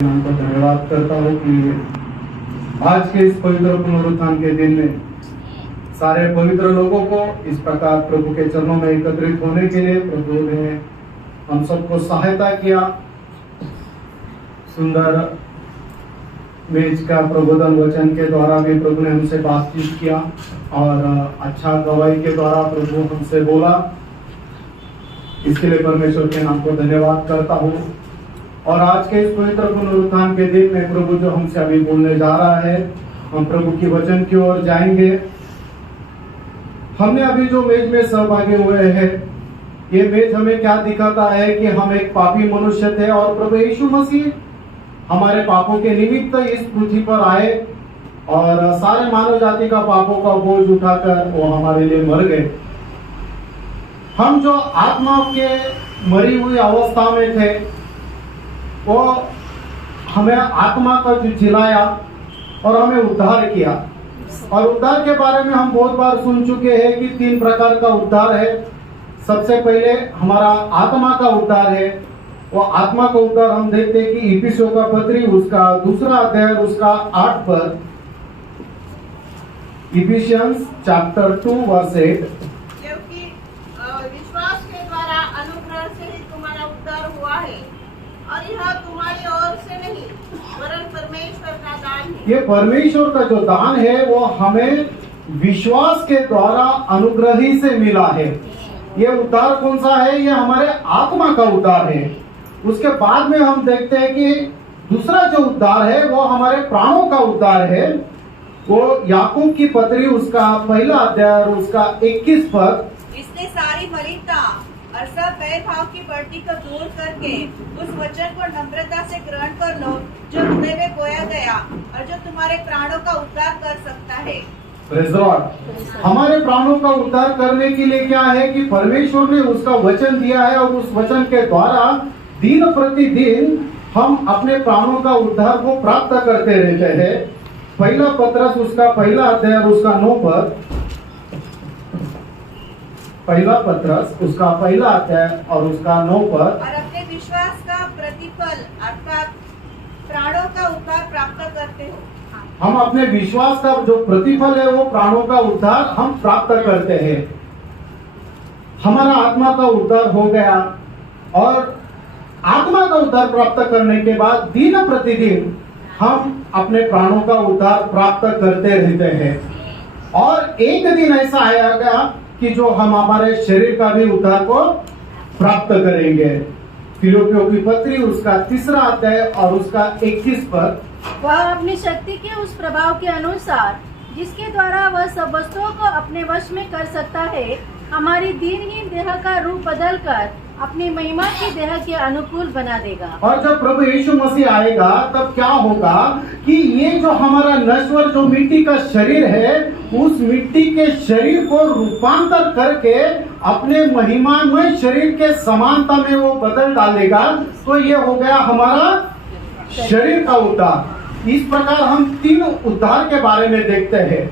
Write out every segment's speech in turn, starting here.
नाम को धन्यवाद करता हूँ कि आज के इस पवित्र पुनरुत्थान के दिन में सारे पवित्र लोगों को इस प्रकार प्रभु के चरणों में एकत्रित होने के लिए प्रभु ने हम सबको सहायता किया। सुंदर मेज का प्रबोधन वचन के द्वारा भी प्रभु ने हमसे बातचीत किया और अच्छा गवाही के द्वारा प्रभु हमसे बोला। इसके लिए परमेश्वर के नाम को धन्यवाद करता हूँ। और आज के इस पवित्र पुनरुत्थान के दिन में प्रभु जो हमसे अभी बोलने जा रहा है, हम प्रभु की वचन की ओर जाएंगे। हमने अभी जो मेज में सहभागी हुए हैं, ये मेज हमें क्या दिखाता है कि हम एक पापी मनुष्य थे और प्रभु यीशु मसीह हमारे पापों के निमित्त इस पृथ्वी पर आए और सारे मानव जाति का पापों का बोझ उठाकर वो हमारे लिए मर गए। हम जो आत्मा के मरी हुई अवस्था में थे, वो हमें आत्मा का जो जिलाया और हमें उद्धार किया। और उद्धार के बारे में हम बहुत बार सुन चुके हैं कि 3 प्रकार का उद्धार है। सबसे पहले हमारा आत्मा का उद्धार है। वो आत्मा का उद्धार हम देखते हैं कि इफिसियों का पत्री उसका 2 अध्याय उसका 8 पर, इफिशियंस चैप्टर 2 वर्स 8, क्योंकि विश्वास के द्वारा अनुग्रह से ही तुम्हारा उद्धार हुआ है और यह तुम्हारी ओर से नहीं वरन परमेश्वर का दान है। ये परमेश्वर का जो दान है वो हमें विश्वास के द्वारा अनुग्रह ही से मिला है। ये उद्धार कौन सा है? ये हमारे आत्मा का उद्धार है। उसके बाद में हम देखते हैं कि दूसरा जो उद्धार है वो हमारे प्राणों का उद्धार है। वो याकूब की पत्री उसका 1 अध्याय उसका 21 पद, इसने सारी मलिनता और सब बैर भाव की बढ़ती को दूर करके उस वचन को नम्रता से ग्रहण कर लो जो हृदय में बोया गया और जो तुम्हारे प्राणों का उद्धार कर सकता है। Praise the Lord. हमारे प्राणों का उद्धार करने के लिए क्या है कि परमेश्वर ने उसका वचन दिया है और उस वचन के द्वारा दिन प्रतिदिन हम अपने प्राणों का उद्धार को प्राप्त करते रहते हैं। 1 पत्रस उसका 1 अध्याय उसका 9 पद, 1 पत्रस उसका 1 अध्याय और उसका 9 पद, और अपने विश्वास का प्रतिफल अर्थात प्राणों का उद्धार प्राप्त करते हो। हम अपने विश्वास का जो प्रतिफल है वो प्राणों का उद्धार हम प्राप्त करते हैं। हमारा आत्मा का उद्धार हो गया और आत्मा का उद्धार प्राप्त करने के बाद दिन प्रतिदिन हम अपने प्राणों का उद्धार प्राप्त करते रहते हैं। और एक दिन ऐसा आएगा कि जो हम हमारे शरीर का भी उद्धार को प्राप्त करेंगे। फिलिप्पियों की पत्री उसका 3 अध्याय और उसका 21 पद, वह अपनी शक्ति के उस प्रभाव के अनुसार जिसके द्वारा वह सब वस्तुओं को अपने वश में कर सकता है, हमारी दीनहीन देह का रूप बदल कर अपनी महिमा की देह के अनुकूल बना देगा। और जब प्रभु यीशु मसीह आएगा तब क्या होगा कि ये जो हमारा नश्वर जो मिट्टी का शरीर है, उस मिट्टी के शरीर को रूपांतर करके अपने महिमामय शरीर के समानता में वो बदल डालेगा। तो ये हो गया हमारा शरीर का उद्धार। इस प्रकार हम 3 उद्धार के बारे में देखते हैं।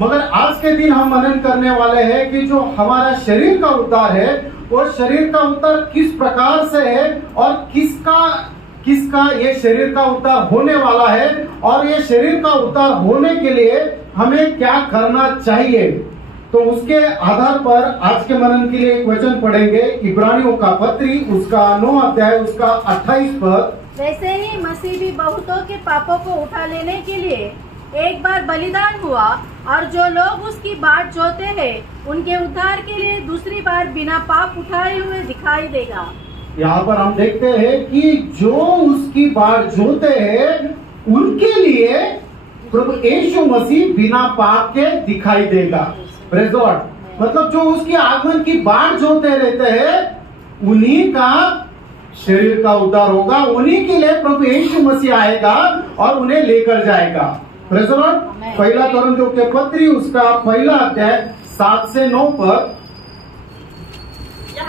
मगर आज के दिन हम मनन करने वाले हैं कि जो हमारा शरीर का उद्धार है, वो शरीर का उद्धार किस प्रकार से है और किसका ये शरीर का उद्धार होने वाला है और ये शरीर का उद्धार होने के लिए हमें क्या करना चाहिए। तो उसके आधार पर आज के मनन के लिए एक वचन पढ़ेंगे, इब्रानियों का पत्री उसका 9 अध्याय उसका 28 पद, वैसे ही मसीह भी बहुतों के पापों को उठा लेने के लिए एक बार बलिदान हुआ और जो लोग उसकी बाट जोते हैं उनके उद्धार के लिए दूसरी बार बिना पाप उठाए हुए दिखाई देगा। यहाँ पर हम देखते हैं कि जो उसकी बाट जोते हैं उनके लिए प्रभु यीशु मसीह बिना पाप के दिखाई देगा। Praise the Lord. मतलब जो उसके आगमन की बाट जोते रहते हैं उन्हीं का शरीर का उद्धार होगा। उन्हीं के लिए प्रभु यीशु मसीह आएगा और उन्हें लेकर जाएगा। Praise the Lord. 1 कोरिन्थियों के पत्री उसका 1 अध्याय 7 से 9 पर,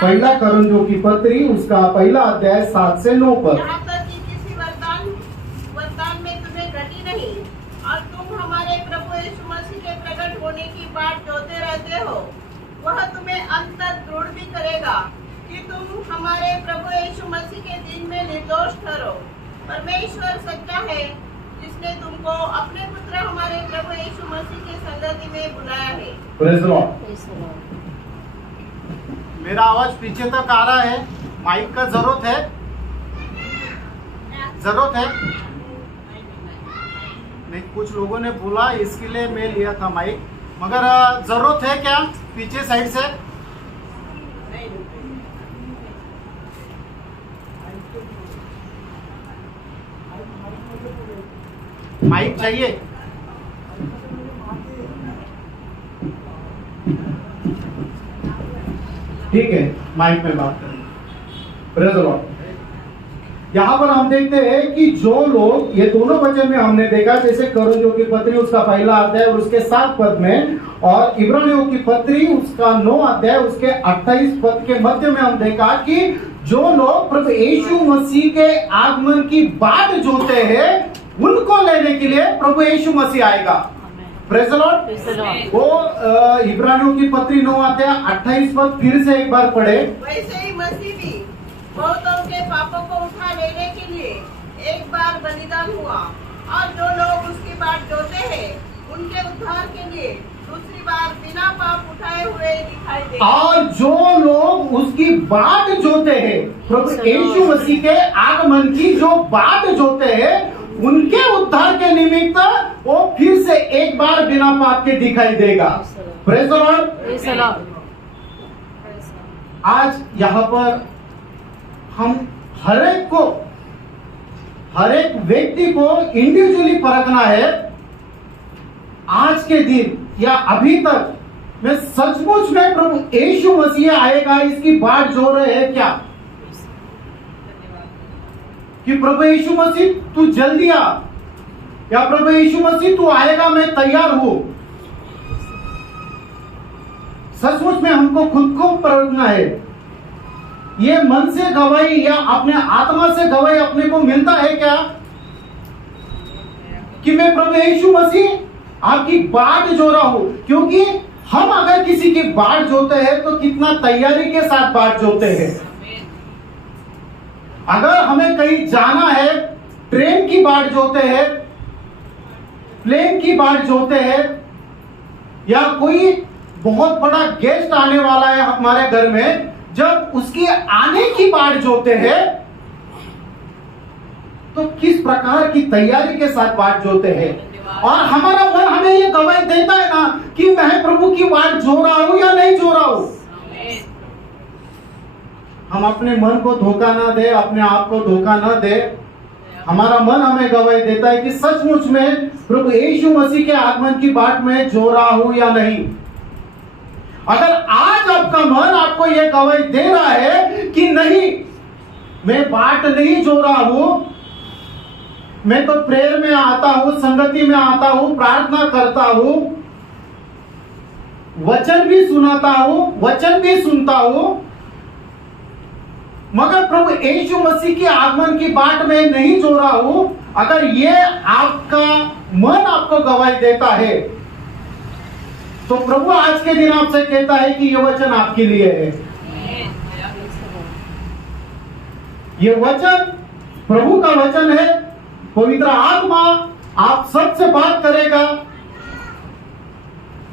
1 कोरिन्थियों की पत्री उसका 1 अध्याय 7 से 9 पर, यहाँ तक कि किसी वरदान में तुम्हें घटी नहीं और तुम हमारे प्रभु यीशु मसीह के प्रकट होने की बात जोते रहते हो, वह तुम्हें अंत तक दृढ़ भी करेगा कि तुम हमारे प्रभु यीशु मसीह के दिन में निर्दोष ठहरो। परमेश्वर सच्चा है, जिसने तुमको अपने पुत्र हमारे प्रभु यीशु मसीह की संगति में बुलाया है। Praise the Lord। मेरा आवाज पीछे तक आ रहा है, माइक का जरूरत है? नहीं, कुछ लोगों ने बोला इसके लिए मैं लिया था माइक, मगर जरूरत है क्या पीछे साइड से? माइक चाहिए? ठीक है, माइक में बात करें। Praise the Lord. यहाँ पर हम देखते हैं कि जो लोग, ये दोनों वचन में हमने देखा, जैसे कोरिन्थियों की पत्री उसका पहला अध्याय और उसके 7 पद में, और इब्रानियों की पत्री उसका 9 अध्याय उसके 28 पद के मध्य में हम देखा कि जो लोग प्रभु यीशु मसीह के आगमन की बाट जोते हैं, उनको लेने के लिए प्रभु यीशु मसीह आएगा। Praise the Lord. वो इब्रानियों की पत्री 9 अध्याय 28 पद फिर से एक बार पढ़े। वैसे ही मसीह भी बहुतों के पापों को उठा लेने के लिए एक बार बलिदान हुआ, और जो लोग उसकी बाट जोते हैं उनके उद्धार के लिए दूसरी बार बिना पाप उठाए हुए दिखाई दे। और जो लोग उसकी बाट जोते हैं, प्रभु यीशु मसीह के आगमन की जो बाट जोते हैं, उनके उद्धार के निमित्त वो फिर से एक बार बिना पाप के दिखाई देगा। Praise the Lord. आज यहाँ पर हम हर एक व्यक्ति को इंडिविजुअली परखना है। आज के दिन या अभी तक मैं सचमुच में प्रभु यीशु मसीह आएगा इसकी बाट जो रहे हैं क्या? कि प्रभु यीशु मसीह तू जल्दी आ, या प्रभु यीशु मसीह तू आएगा मैं तैयार हूं। सचमुच में हमको खुद को परखना है। ये मन से गवाही या अपने आत्मा से गवाही अपने को मिलता है क्या कि मैं प्रभु यीशु मसीह आपकी बाट जो रहा हूं? क्योंकि हम अगर किसी की बाट जोते हैं तो कितना तैयारी के साथ बाट जोते हैं। अगर हमें कहीं जाना है, ट्रेन की बाट जोते हैं, प्लेन की बाट जोते हैं, या कोई बहुत बड़ा गेस्ट आने वाला है हमारे घर में, जब उसकी आने की बाट जोते हैं तो किस प्रकार की तैयारी के साथ बाट जोते हैं। और हमारा मन हमें ये गवाही देता है ना कि मैं प्रभु की बाट जो रहा हूं या नहीं जो रहा हूं। हम अपने मन को धोखा ना दे, अपने आप को धोखा ना दे। हमारा मन हमें गवाही देता है कि सचमुच में प्रभु यीशु मसीह के आगमन की बाट में जो रहा हूं या नहीं। अगर आज आपका मन आपको यह गवाही दे रहा है कि नहीं, मैं बाट नहीं जो रहा हूं, मैं तो प्रेयर में आता हूं, संगति में आता हूं, प्रार्थना करता हूं, वचन भी सुनाता हूं, वचन भी सुनता हूं, मगर प्रभु यीशु मसीह के आगमन की बाट में नहीं जो रहा हूं, अगर ये आपका मन आपको गवाही देता है तो प्रभु आज के दिन आपसे कहता है कि यह वचन आपके लिए है। ये वचन प्रभु का वचन है। पवित्र आत्मा आप सबसे बात करेगा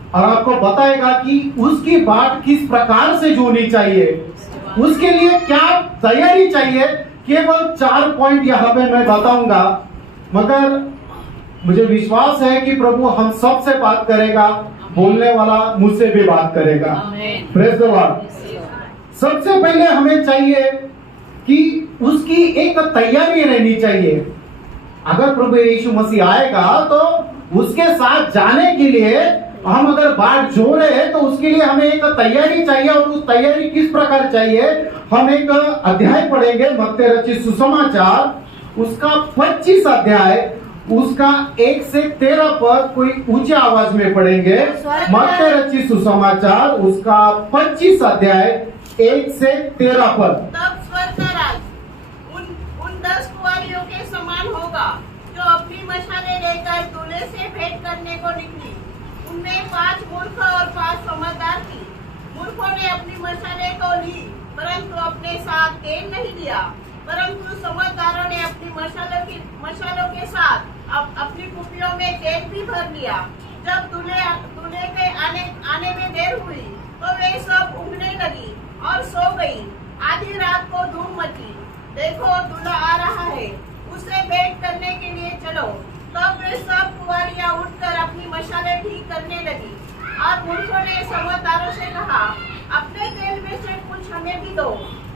और आपको बताएगा कि उसकी बात किस प्रकार से जोड़नी चाहिए, उसके लिए क्या तैयारी चाहिए। केवल 4 पॉइंट यहाँ पे मैं बताऊंगा, मगर मुझे विश्वास है कि प्रभु हम सबसे बात करेगा, बोलने वाला मुझसे भी बात करेगा। Praise the Lord. सबसे पहले हमें चाहिए कि उसकी एक तैयारी रहनी चाहिए। अगर प्रभु यीशु मसीह आएगा तो उसके साथ जाने के लिए हम अगर बाट जो रहे हैं तो उसके लिए हमें एक तैयारी चाहिए। और उस तैयारी किस प्रकार चाहिए, हम एक अध्याय पढ़ेंगे, मत्ती रचित सुसमाचार उसका 25 अध्याय उसका 1 से 13 पद कोई ऊंचे आवाज में पढ़ेंगे। मत्ती रचित सुसमाचार उसका 25 अध्याय 1 से 13 पद। तब स्वर्ग का राज उन 10 कुंवारियों के समान होगा जो अपनी मशालें लेकर दूल्हे से भेंट करने को निकली। उनमें 5 मूर्ख और 5 समझदार थी। मूर्खों ने अपनी मशालें तो ली, परंतु अपने साथ तेल नहीं लिया। परंतु समझदारों ने अपनी मशालों के साथ अपनी कुपियों में तेल भी भर लिया। जब दूल्हे के आने में देर हुई तो वे सब ऊँघने लगी और सो गई। आधी रात को धूम मची, देखो दूल्हा आ रहा है, उसे भेंट करने के लिए चलो। तब वे सब कुंवारियां उठकर अपनी मशालें ठीक करने लगी और मूर्खों ने समझदारों से कहा, अपने तेल में से कुछ हमें भी दो,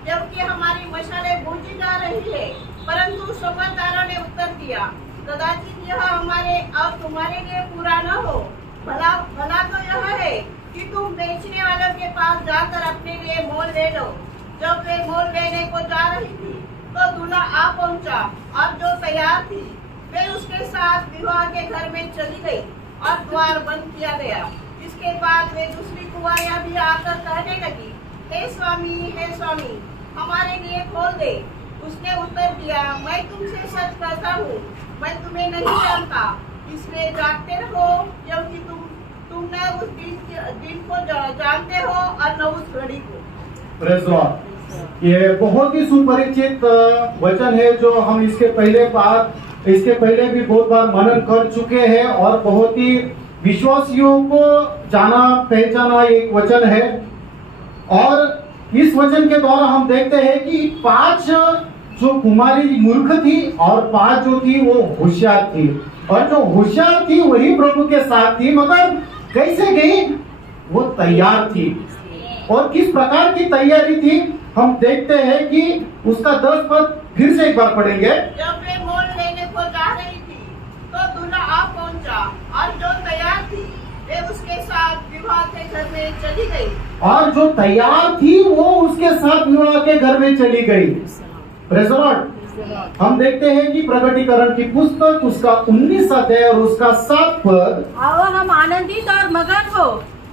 जबकि हमारी मशालें बुझी जा रही है। परंतु समझदारों ने उत्तर दिया, कदाचित यह हमारे और तुम्हारे लिए पूरा न हो। भला तो यह है कि तुम बेचने वालों के पास जाकर अपने लिए मोल ले लो। जब वे मोल लेने को जा रही थी तो दूल्हा आ पहुंचा और जो तैयार थी वे उसके साथ विवाह के घर में चली गई और द्वार बंद किया गया। इसके बाद वे दूसरी कुंवारियां भी आकर कहने लगी, हे स्वामी, हमारे लिए खोल दे। उसने उत्तर दिया, मैं तुमसे सच कहता हूँ, मैं तुम्हें नहीं जानता। इसलिए जागते रहो, क्योंकि तुम न उस दिन को जानते हो और न उस घड़ी को। Praise Lord. ये बहुत ही सुपरिचित वचन है जो हम इसके पहले भी बहुत बार मनन कर चुके हैं और बहुत ही विश्वासियों को जाना पहचाना एक वचन है। और इस वचन के द्वारा हम देखते हैं कि 5 जो कुमारी मूर्ख थी और 5 जो थी वो होशियार थी, और जो होशियार थी वही प्रभु के साथ थी, मगर कैसे गई? वो तैयार थी। और किस प्रकार की तैयारी थी हम देखते हैं कि उसका 10 पद फिर से एक बार पढ़ेंगे। जब वे मोल लेने को जा रही थी तो दूल्हा आ पहुंचा और जो तैयार थी वे उसके साथ विवाह के घर में चली गई। और जो तैयार थी वो उसके साथ विवाह के घर में चली गई। Praise Lord. हम देखते हैं कि प्रकटीकरण की पुस्तक उसका 19 अध्याय और उसका 7 पद। आओ हम आनंदित और मगन हो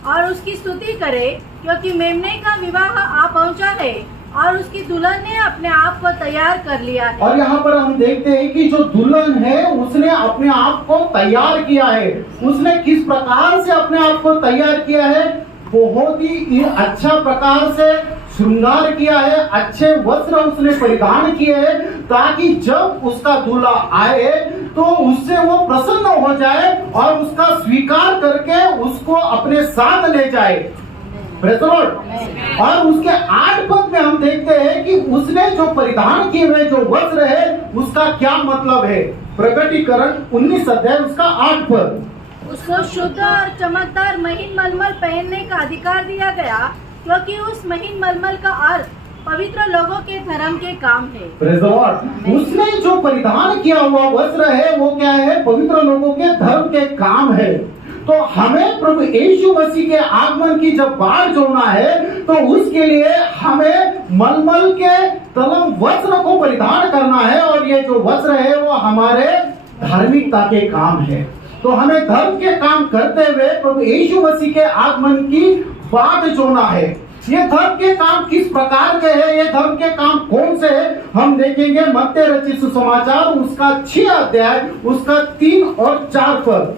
और उसकी स्तुति करें, क्योंकि मेमने का विवाह आ पहुंचा है और उसकी दुल्हन ने अपने आप को तैयार कर लिया है। और यहाँ पर हम देखते हैं कि जो दुल्हन है उसने अपने आप को तैयार किया है। उसने किस प्रकार से अपने आप को तैयार किया है? बहुत ही अच्छा प्रकार से श्रृंगार किया है, अच्छे वस्त्र उसने परिधान किए हैं, ताकि जब उसका दूल्हा आए तो उससे वो प्रसन्न हो जाए और उसका स्वीकार करके उसको अपने साथ ले जाए। Praise the Lord. और उसके 8 पद में हम देखते हैं कि उसने जो परिधान किए हुए जो वस्त्र है उसका क्या मतलब है। प्रकटीकरण 19 अध्याय उसका 8 पद। उसको शुद्ध और चमकदार महीन मलमल पहनने का अधिकार दिया गया, क्योंकि उस महीन मलमल का अर्थ पवित्र लोगों के धर्म के काम है। Praise the Lord. उसने जो परिधान किया हुआ वस्त्र है वो क्या है? पवित्र लोगों के धर्म के काम है। तो हमें प्रभु यीशु मसीह के आगमन की जब बाढ़ जोड़ना है तो उसके लिए हमें मलमल के तलम वस्त्र को परिधान करना है, और ये जो वस्त्र है वो हमारे धार्मिकता के काम है। तो हमें धर्म के काम करते हुए प्रभु यीशु मसीह के आगमन की बात जोड़ना है। ये धर्म के काम किस प्रकार के हैं, ये धर्म के काम कौन से हैं, हम देखेंगे मत्ती रचित सुसमाचार उसका 6 अध्याय उसका 3 और 4 पद।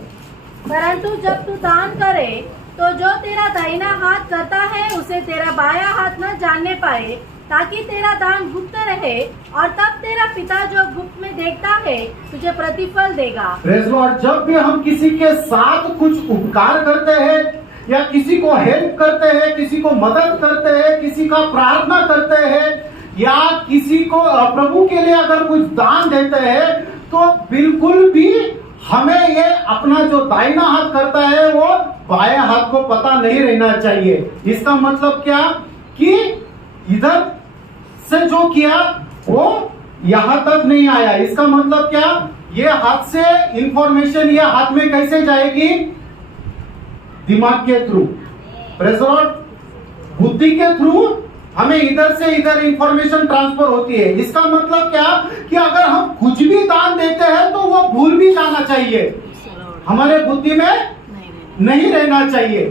परंतु जब तू दान करे तो जो तेरा दाहिना हाथ करता है उसे तेरा बायां हाथ न जानने पाए, ताकि तेरा दान गुप्त रहे, और तब तेरा पिता जो गुप्त में देखता है तुझे प्रतिफल देगा। Praise Lord. जब भी हम किसी के साथ कुछ उपकार करते हैं या किसी को हेल्प करते हैं, किसी को मदद करते हैं, किसी का प्रार्थना करते हैं, या किसी को प्रभु के लिए अगर कुछ दान देते हैं, तो बिल्कुल भी हमें ये अपना जो दाहिना हाथ करता है वो बाएं हाथ को पता नहीं रहना चाहिए। इसका मतलब क्या कि इधर से जो किया वो यहां तक नहीं आया। इसका मतलब क्या? ये हाथ से इंफॉर्मेशन ये हाथ में कैसे जाएगी? दिमाग के थ्रू। Praise the Lord. बुद्धि के थ्रू हमें इधर से इधर इंफॉर्मेशन ट्रांसफर होती है। इसका मतलब क्या कि अगर हम कुछ भी दान देते हैं तो वो भूल भी जाना चाहिए, हमारे बुद्धि में नहीं रहना चाहिए।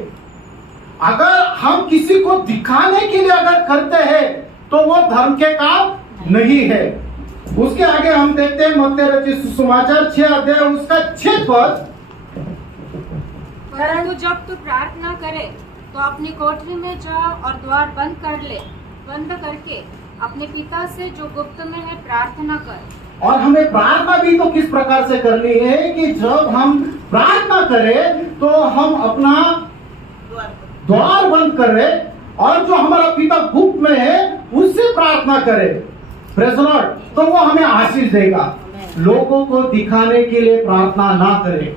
अगर हम किसी को दिखाने के लिए अगर करते हैं तो वो धर्म के काम नहीं है। उसके आगे हम देखते हैं मत्ती रचित सुसमाचार 6 अध्याय उसका 6 पद। परंतु जब तू प्रार्थना करे तो अपनी कोठरी में जा और द्वार बंद करके अपने पिता से जो गुप्त में है प्रार्थना कर। और हमें प्रार्थना भी तो किस प्रकार से करनी है कि जब हम प्रार्थना करें तो हम अपना द्वार बंद करें और जो हमारा पिता गुप्त में है उससे प्रार्थना करें। Praise the Lord. तो वो हमें आशीष देगा। लोगों को दिखाने के लिए प्रार्थना ना करें।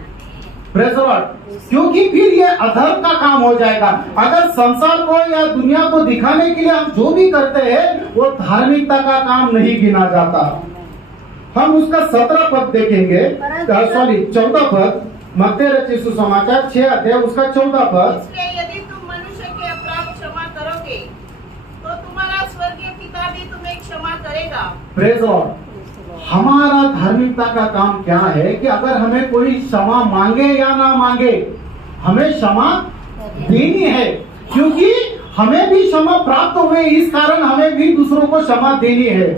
Praise the Lord. क्योंकि फिर ये अधर्म का काम हो जाएगा। अगर संसार को या दुनिया को दिखाने के लिए हम जो भी करते हैं वो धार्मिकता का काम नहीं गिना जाता। हम उसका 17 पद देखेंगे, सॉरी 14 पद, मत्ती रचित सुसमाचार 6 अध्याय उसका 14 पद। इसलिए यदि तुम मनुष्य के अपराध क्षमा करोगे तो तुम्हारा स्वर्गीय पिता भी तुम्हें क्षमा करेगा। Praise Lord. हमारा धार्मिकता का काम क्या है कि अगर हमें कोई क्षमा मांगे या ना मांगे हमें क्षमा देनी है, क्योंकि हमें भी क्षमा प्राप्त हुए, इस कारण हमें भी दूसरों को क्षमा देनी है।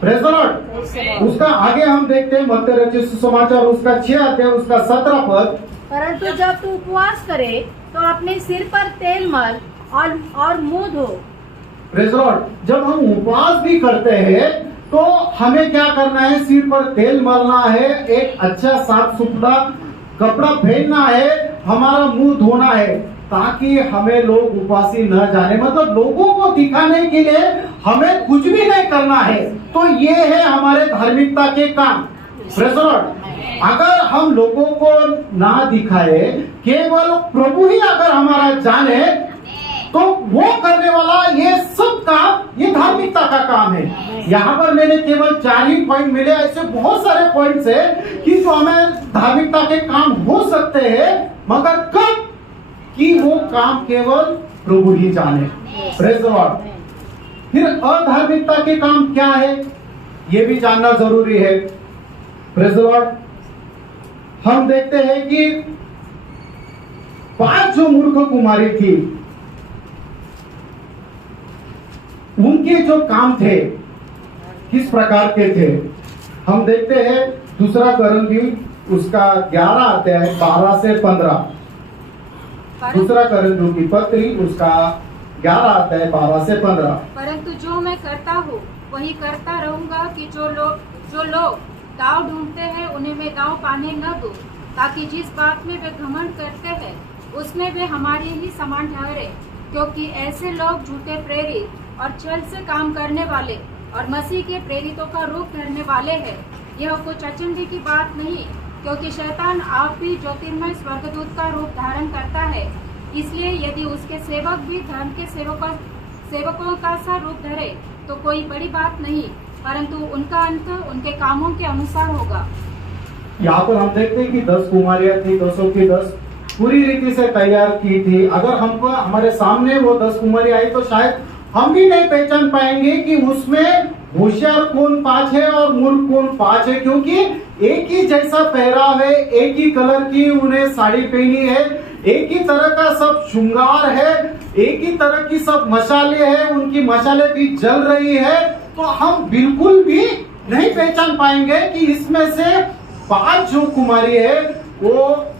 Praise the Lord. उसका आगे हम देखते हैं मत्ती रचित सुसमाचार उसका 6 अध्याय उसका 17 पद। परंतु जब तू उपवास करे तो अपने सिर पर तेल मल और मुंह धो। Praise the Lord. जब हम उपवास भी करते हैं तो हमें क्या करना है? सिर पर तेल मलना है, एक अच्छा साफ सुथरा कपड़ा पहनना है, हमारा मुंह धोना है, ताकि हमें लोग उपासी न जाने, मतलब लोगों को दिखाने के लिए हमें कुछ भी नहीं करना है। तो ये है हमारे धार्मिकता के काम। Praise the Lord. अगर हम लोगों को ना दिखाए, केवल प्रभु ही अगर हमारा जाने, तो वो करने वाला ये सब काम ये धार्मिकता का काम है। यहाँ पर मैंने केवल 4 ही पॉइंट मिले, ऐसे बहुत सारे पॉइंट्स है कि जो हमें धार्मिकता के काम हो सकते हैं, मगर कब कि वो काम केवल प्रभु ही जाने। Praise the Lord. फिर अधार्मिकता के काम क्या है ये भी जानना जरूरी है। Praise the Lord. हम देखते हैं कि 5 जो मूर्ख कुमारी थी उनके जो काम थे किस प्रकार के थे हम देखते हैं। दूसरा कोरिन्थियों उसका 11 अध्याय 12 से 15। दूसरा कोरिन्थियों की पत्री उसका 11 अध्याय 12 से 15। परंतु जो मैं करता हूँ वही करता रहूंगा कि जो लोग दाव ढूंढते हैं उन्हें मैं दाव पाने न दूं, ताकि जिस बात में वे घमंड करते हैं उसमें वे हमारे ही समान ठहरे। क्योंकि ऐसे लोग झूठे प्रेरित और छल से काम करने वाले और मसीह के प्रेरितों का रूप धरने वाले हैं। यह कुछ अचंभे की बात नहीं, क्योंकि शैतान आप भी ज्योतिर्मय स्वर्गदूत का रूप धारण करता है। इसलिए यदि उसके सेवक भी धर्म के सेवकों का सा रूप धरे तो कोई बड़ी बात नहीं, परंतु उनका अंत उनके कामों के अनुसार होगा। यहाँ पर हम देखते हैं कि 10 कुमारियां थी, 10 की 10 पूरी रीति से तैयार की थी। अगर हमको हमारे सामने वो 10 कुमारी आई तो शायद हम भी नहीं पहचान पाएंगे कि उसमें होशियार कौन 5 है और मूर्ख कौन 5 है, क्योंकि एक ही जैसा पहराव है, एक ही कलर की उन्हें साड़ी पहनी है, एक ही तरह का सब श्रृंगार है, एक ही तरह की सब मशाले है, उनकी मशाले भी जल रही है। तो हम बिल्कुल भी नहीं पहचान पाएंगे कि इसमें से 5 जो कुमारी है वो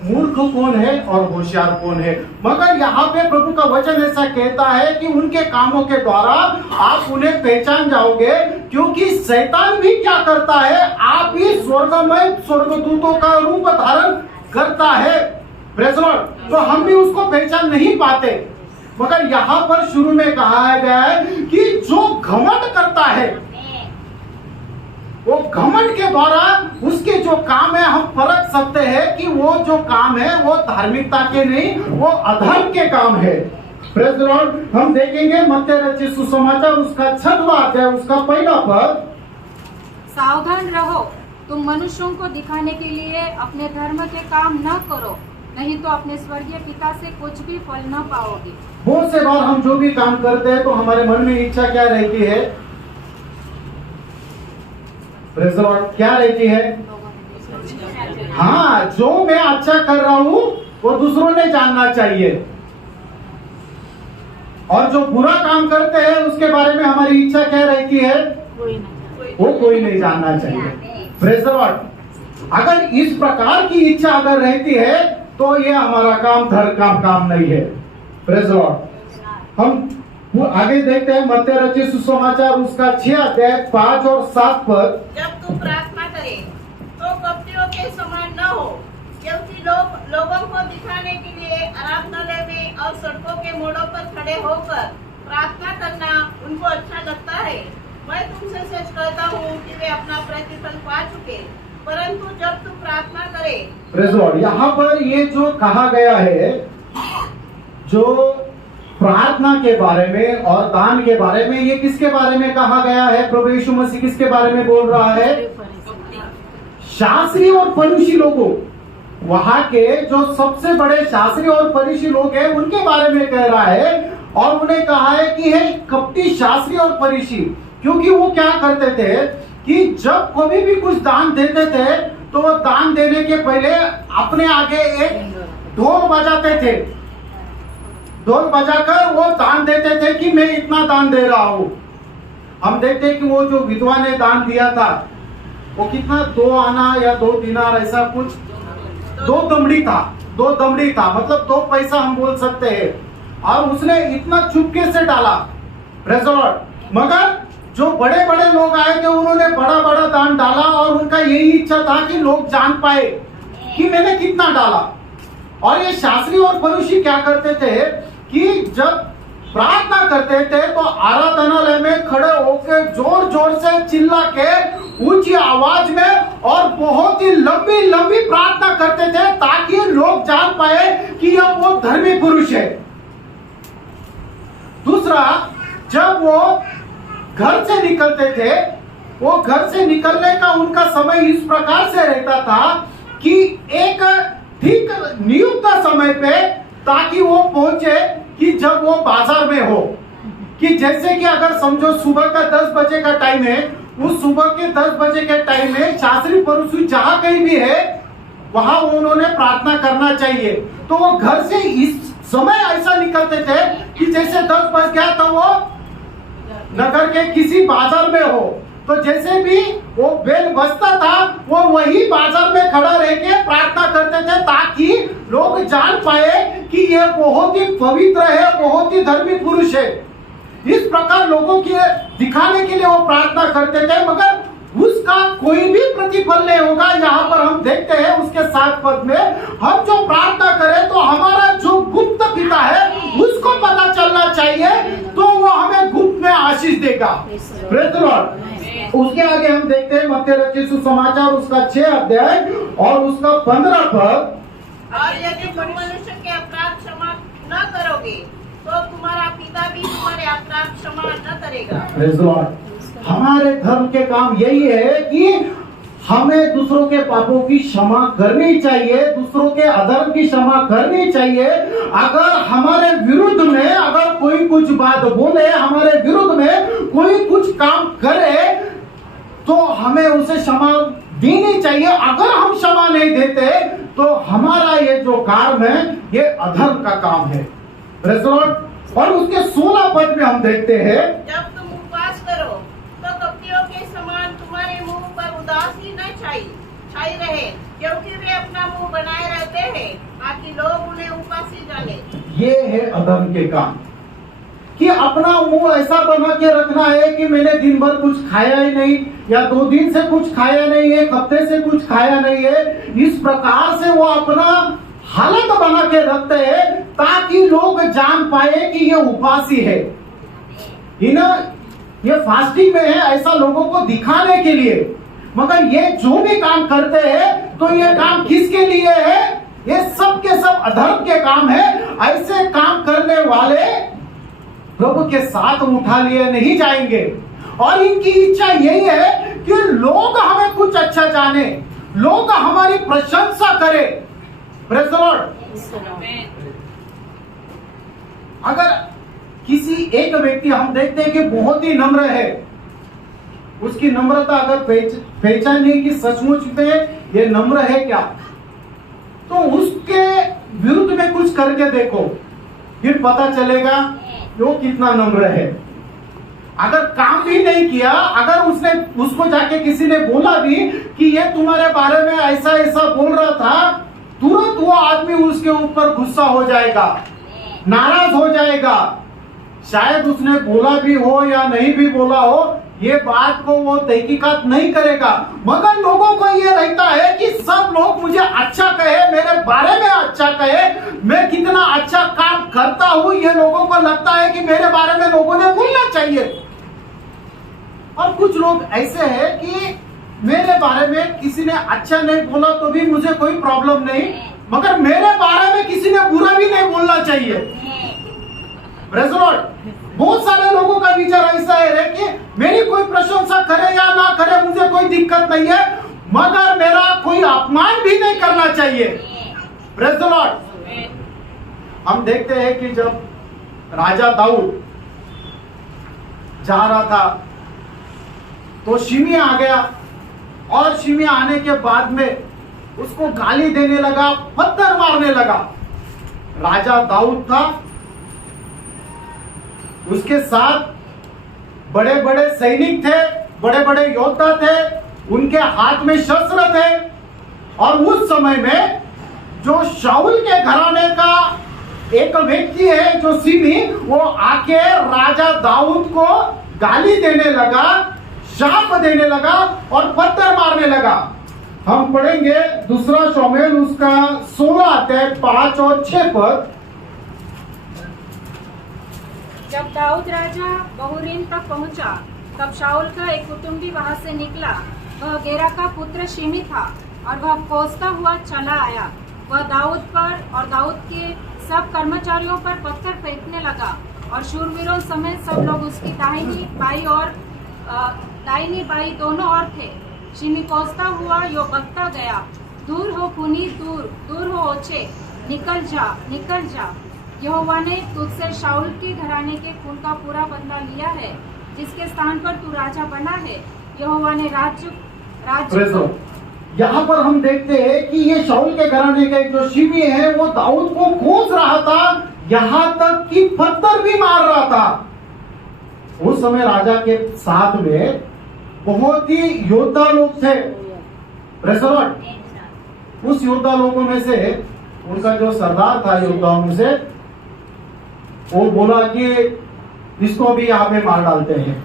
मूर्ख कौन है और होशियार कौन है। मगर यहाँ पे प्रभु का वचन ऐसा कहता है कि उनके कामों के द्वारा आप उन्हें पहचान जाओगे, क्योंकि शैतान भी क्या करता है? आप ही स्वर्गमय स्वर्गदूतों का रूप धारण करता है। Praise the Lord. तो हम भी उसको पहचान नहीं पाते। मगर यहाँ पर शुरू में कहा गया है कि जो घमंड करता है वो घमंड के द्वारा उसके जो काम है हम परख सकते हैं कि वो जो काम है वो धार्मिकता के नहीं, वो अधर्म के काम है। Praise the Lord. हम देखेंगे मत्ती रचित सुसमाचार उसका 6वां अध्याय उसका 1 पद। सावधान रहो, तुम मनुष्यों को दिखाने के लिए अपने धर्म के काम न करो, नहीं तो अपने स्वर्गीय पिता से कुछ भी फल न पाओगे। बहुत से बार हम जो भी काम करते हैं तो हमारे मन में इच्छा क्या रहती है? Praise the Lord. क्या रहती है? हाँ, जो मैं अच्छा कर रहा हूँ वो दूसरों ने जानना चाहिए, और जो बुरा काम करते हैं उसके बारे में हमारी इच्छा क्या रहती है? वो कोई नहीं जानना चाहिए। Praise the Lord. अगर इस प्रकार की इच्छा अगर रहती है तो ये हमारा काम धर्म का काम नहीं है। Praise the Lord. हम वो आगे देखते हैं मत्ती रचित सुसमाचार उसका 6 अध्याय 5 और 7 पद। जब तू प्रार्थना करे तो कपटियों के समान न हो, क्योंकि लोगों को दिखाने के लिए आराधनालय में और सड़कों के मोड़ों पर खड़े होकर प्रार्थना करना उनको अच्छा लगता है। मैं तुमसे सच कहता हूँ कि वे अपना प्रतिफल पा चुके। परंतु जब तू प्रार्थना करे, प्रेज़ लॉर्ड, यहाँ पर ये जो कहा गया है, जो प्रार्थना के बारे में और दान के बारे में, ये किसके बारे में कहा गया है? प्रभु यीशु मसीह किसके बारे में बोल रहा है? शास्त्री और फरीसी लोगों, वहां के जो सबसे बड़े शास्त्री और फरीसी लोग हैं उनके बारे में कह रहा है। और उन्हें कहा है कि है कपटी शास्त्री और फरीसी, क्योंकि वो क्या करते थे कि जब कभी भी कुछ दान देते थे तो वो दान देने के पहले अपने आगे एक ढोल बजाते थे। ढोल बजाकर वो दान देते थे कि मैं इतना दान दे रहा हूं। हम देखते हैं कि वो जो विधवा ने दान दिया था वो कितना 2 आना या 2 दिनार ऐसा कुछ, 2 दमड़ी था, मतलब 2 पैसा हम बोल सकते हैं। और उसने इतना चुपके से डाला, प्रेज़ लॉर्ड। मगर जो बड़े बड़े लोग आए थे उन्होंने बड़ा बड़ा दान डाला और उनका यही इच्छा था कि लोग जान पाए कि मैंने कितना डाला। और ये शास्त्री और फरीसी क्या करते थे कि जब प्रार्थना करते थे तो आराधनालय में खड़े होकर जोर जोर से चिल्ला के ऊंची आवाज में और बहुत ही लंबी लंबी प्रार्थना करते थे ताकि लोग जान पाए कि यह वो धर्मी पुरुष है। दूसरा, जब वो घर से निकलते थे, वो घर से निकलने का उनका समय इस प्रकार से रहता था कि एक ठीक नियुक्त समय पे, ताकि वो पहुंचे कि जब वो बाजार में हो, कि जैसे कि अगर समझो सुबह का 10 बजे का टाइम है, उस सुबह के 10 बजे के टाइम में शास्त्री फरीसी जहां कहीं भी है वहां उन्होंने प्रार्थना करना चाहिए। तो वो घर से इस समय ऐसा निकलते थे कि जैसे 10 बज गया तो वो नगर के किसी बाजार में हो, तो जैसे भी वो बेल बजता था वो वही बाजार में खड़ा रह के प्रार्थना करते थे ताकि लोग जान पाए कि ये बहुत ही पवित्र है, बहुत ही धर्मी पुरुष है। इस प्रकार लोगों के दिखाने के लिए वो प्रार्थना करते थे, मगर उसका कोई भी प्रतिफल नहीं होगा। यहाँ पर हम देखते हैं उसके 7 पद में, हम जो प्रार्थना करें तो हमारा जो गुप्त पिता है उसको पता चलना चाहिए, तो वो हमें गुप्त में आशीष देगा। Praise the Lord. उसके आगे हम देखते हैं मत्ती रचित सुसमाचार उसका 6 अध्याय और उसका 15 पद। और यदि तुम मनुष्य के अपराध क्षमा न करोगे तो तुम्हारा पिता भी तुम्हारे अपराध क्षमा न करेगा। Praise the Lord. हमारे धर्म के काम यही है कि हमें दूसरों के पापों की क्षमा करनी चाहिए, दूसरों के अधर्म की क्षमा करनी चाहिए। अगर हमारे विरुद्ध में अगर कोई कुछ बात बोले, हमारे विरुद्ध में कोई कुछ काम करे, तो हमें उसे क्षमा देनी चाहिए। अगर हम क्षमा नहीं देते तो हमारा ये जो काम है ये अधर्म का काम है। Praise the Lord. और उसके 16 पद में हम देखते हैं, जब तुम उपवास करो तो कपटियों के समान तुम्हारे मुंह पर उदासी न छाई रहे, क्योंकि वे अपना मुंह बनाए रहते हैं ताकि लोग उन्हें उपासी जाने। ये है अधर्म के काम, कि अपना मुंह ऐसा बना के रखना है कि मैंने दिन भर कुछ खाया ही नहीं, या 2 दिन से कुछ खाया नहीं है, 1 हफ्ते से कुछ खाया नहीं है। इस प्रकार से वो अपना हालत बना के रखते हैं ताकि लोग जान पाए कि ये उपासी है, ये फास्टिंग में है, ऐसा लोगों को दिखाने के लिए। मगर ये जो भी काम करते हैं तो ये काम किसके लिए है? ये सब के सब अधर्म के काम है। ऐसे काम करने वाले प्रभु के साथ उठा लिए नहीं जाएंगे। और इनकी इच्छा यही है कि लोग हमें कुछ अच्छा जाने, लोग हमारी प्रशंसा करें। Praise the Lord. अगर किसी एक व्यक्ति हम देखते हैं कि बहुत ही नम्र है, उसकी नम्रता अगर पहचानिए कि सचमुच में ये नम्र है क्या, तो उसके विरुद्ध में कुछ करके देखो, फिर पता चलेगा वो कितना नम्र है। अगर काम भी नहीं किया, अगर उसको जाके किसी ने बोला भी कि ये तुम्हारे बारे में ऐसा ऐसा बोल रहा था, तुरंत वो आदमी उसके ऊपर गुस्सा हो जाएगा, नाराज हो जाएगा, शायद उसने बोला भी हो या नहीं भी बोला हो, ये बात को वो तहकीकात नहीं करेगा, मगर लोगों को ये रहता है कि सब लोग मुझे अच्छा कहे, मेरे बारे में अच्छा कहे, मैं कितना अच्छा काम करता हूं, ये लोगों को लगता है कि मेरे बारे में लोगों ने बोलना चाहिए। और कुछ लोग ऐसे हैं कि मेरे बारे में किसी ने अच्छा नहीं बोला तो भी मुझे कोई प्रॉब्लम नहीं, मगर मेरे बारे में किसी ने बुरा भी नहीं बोलना चाहिए। Praise the Lord. बहुत सारे लोगों का विचार ऐसा है कि मेरी कोई प्रशंसा करे या ना करे मुझे कोई दिक्कत नहीं है, मगर मेरा कोई अपमान भी नहीं करना चाहिए। Praise the Lord. हम देखते हैं कि जब राजा दाऊद जा रहा था तो शिमी आ गया, और शिमी आने के बाद में उसको गाली देने लगा, पत्थर मारने लगा। राजा दाऊद था, उसके साथ बड़े बड़े सैनिक थे, बड़े बड़े योद्धा थे, उनके हाथ में शस्त्र थे। और उस समय में जो शाऊल के घराने का एक व्यक्ति है जो शिमी, वो आके राजा दाऊद को गाली देने लगा, शाप देने लगा और पत्थर मारने लगा। हम पढ़ेंगे दूसरा शमूएल उसका 16 अध्याय 5 और 6 पद। जब दाऊद राजा बहुरीम तक पहुंचा, तब शाऊल का एक कुटुंबी वहां से निकला। वह गेरा का पुत्र शिमी था और वह कोसता हुआ चला आया। वह दाऊद पर और दाऊद के सब कर्मचारियों पर पत्थर फेंकने लगा, और शूरवीरों समेत सब लोग उसकी दाहिनी बाई दोनों ओर थे। शिमी कोसता हुआ यो बकता गया, दूर हो खूनी, दूर दूर हो ओछे, निकल जा। यहोवा ने तुझसे शाऊल के घराने के खून का पूरा बदला लिया है, जिसके स्थान पर तू राजा बना है। यहोवा ने राज्य यहाँ पर हम देखते हैं कि ये शाऊल के घराने का जो शिमी है वो दाऊद को कोस रहा था, यहाँ तक कि पत्थर भी मार रहा था। उस समय राजा के साथ में बहुत ही योद्धा लोग थे। Praise the Lord. उस योद्धा लोगों में से उनका जो सरदार था योद्धाओं में से, वो बोला कि इसको भी यहाँ पे मार डालते हैं,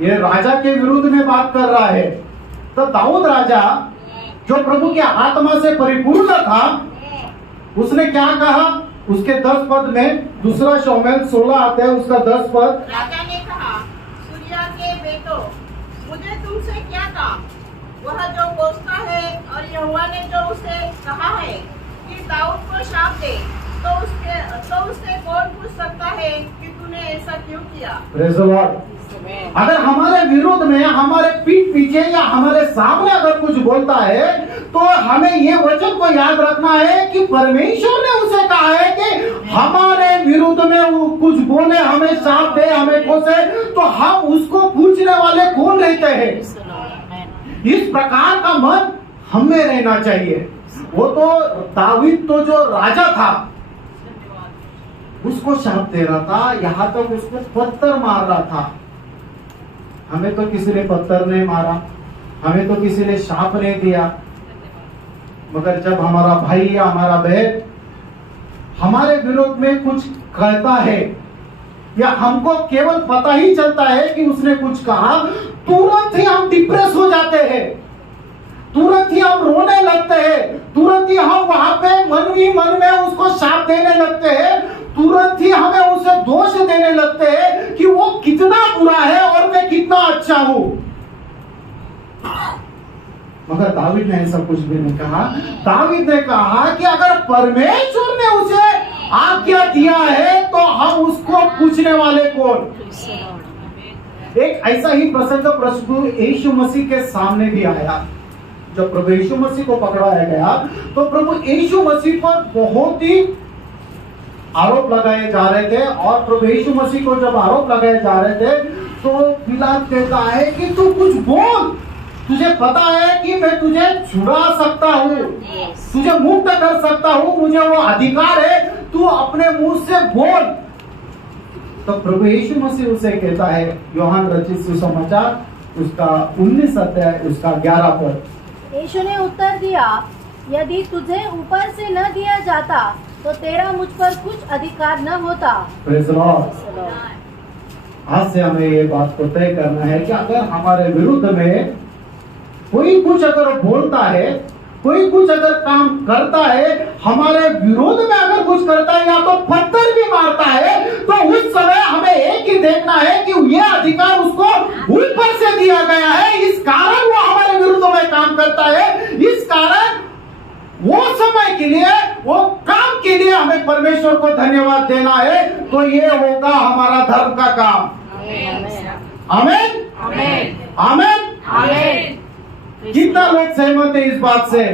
ये राजा के विरुद्ध में बात कर रहा है। तो दाऊद राजा जो प्रभु की आत्मा से परिपूर्ण था, उसने क्या कहा? उसके 10 पद में, दूसरा शमूएल 16 आता है उसका 10 पद। राजा ने कहा, सूर्या के बेटो, मुझे तुमसे क्या काम? वह जो कोसता है और यहोवा ने जो उसे कहा है कि दाऊद को शाप दे, तो उससे कौन पूछ सकता है कि तूने ऐसा क्यों किया? Praise the Lord. अगर हमारे विरोध में, हमारे पीठ पीछे या हमारे सामने अगर कुछ बोलता है, तो हमें ये वचन को याद रखना है कि परमेश्वर ने उसे कहा है कि हमारे विरुद्ध में वो कुछ बोले, हमें शाप दे, हमें कोसे, तो हम उसको पूछने वाले कौन रहते हैं? इस प्रकार का मन हमें रहना चाहिए। वो तो दाऊद तो जो राजा था उसको शाप दे रहा था, यहाँ तक उसको पत्थर मार रहा था। हमें तो किसी ने पत्थर नहीं मारा, हमें तो किसी ने शाप नहीं दिया, मगर जब हमारा भाई या हमारा बहन हमारे विरोध में कुछ कहता है या हमको केवल पता ही चलता है कि उसने कुछ कहा, तुरंत ही हम डिप्रेस हो जाते हैं, तुरंत ही हम रोने लगते हैं, तुरंत ही हम वहां पे मन ही मन में उसको शाप देने लगते हैं, तुरंत ही हमें उसे दोष देने लगते हैं कि वो कितना बुरा है और मैं कितना अच्छा हूं। मगर दाऊद ने ऐसा कुछ भी नहीं कहा। दाऊद ने कहा कि अगर परमेश्वर ने उसे आज्ञा दिया है तो हम उसको पूछने वाले कौन? एक ऐसा ही प्रसंग प्रभु यीशु मसीह के सामने भी आया। जब प्रभु यीशु मसीह को पकड़ाया गया तो प्रभु यीशु मसीह पर बहुत ही आरोप लगाए जा रहे थे, और प्रभु यीशु मसीह को जब आरोप लगाए जा रहे थे तो पिलात कहता है कि तू कुछ बोल, तुझे पता है कि मैं तुझे छुड़ा सकता हूँ, तुझे मुक्त कर सकता हूँ, मुझे वो अधिकार है, तू अपने मुंह से बोल। तो प्रभु यीशु मसीह उसे कहता है, यूहन्ना रचित सुसमाचार उसका 19 अध्याय उसका 11 पद। यीशु ने उत्तर दिया, यदि तुझे ऊपर से न दिया जाता तो तेरा मुझ पर कुछ अधिकार न होता। Praise the Lord। आज से हमें ये बात को तय करना है कि अगर हमारे विरुद्ध में कोई कुछ अगर बोलता है, कोई कुछ अगर काम करता है, हमारे विरोध में अगर कुछ करता है या तो पत्थर भी मारता है, तो उस समय हमें एक ही देखना है कि यह अधिकार उसको ऊपर से दिया गया है, इस कारण वो हमारे विरुद्ध में काम करता है। इस कारण वो समय के लिए, वो काम के लिए हमें परमेश्वर को धन्यवाद देना है। तो ये होगा हमारा धर्म का काम। आमीन, आमीन, आमीन। कितना लोग सहमत है इस बात से?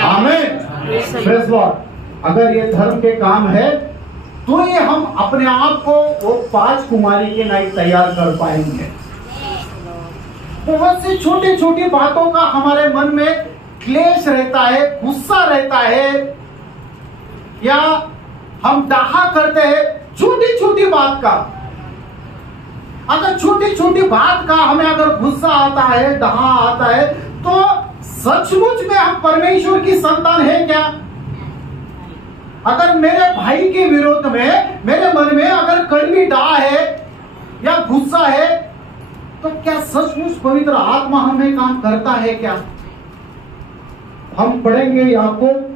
आमीन। Praise Lord. अगर ये धर्म के काम है तो ये हम अपने आप को वो 5 कुमारी के नाइट तैयार कर पाएंगे। बहुत सी छोटी छोटी बातों का हमारे मन में क्लेश रहता है, गुस्सा रहता है, या हम डाहा करते हैं छोटी छोटी बात का। अगर छोटी छोटी बात का हमें अगर गुस्सा आता है, डाहा आता है, तो सचमुच में हम परमेश्वर की संतान है क्या? अगर मेरे भाई के विरोध में मेरे मन में अगर कड़वी डाह है या गुस्सा है, तो क्या सचमुच पवित्र आत्मा हमें काम करता है क्या? हम पढ़ेंगे याकूब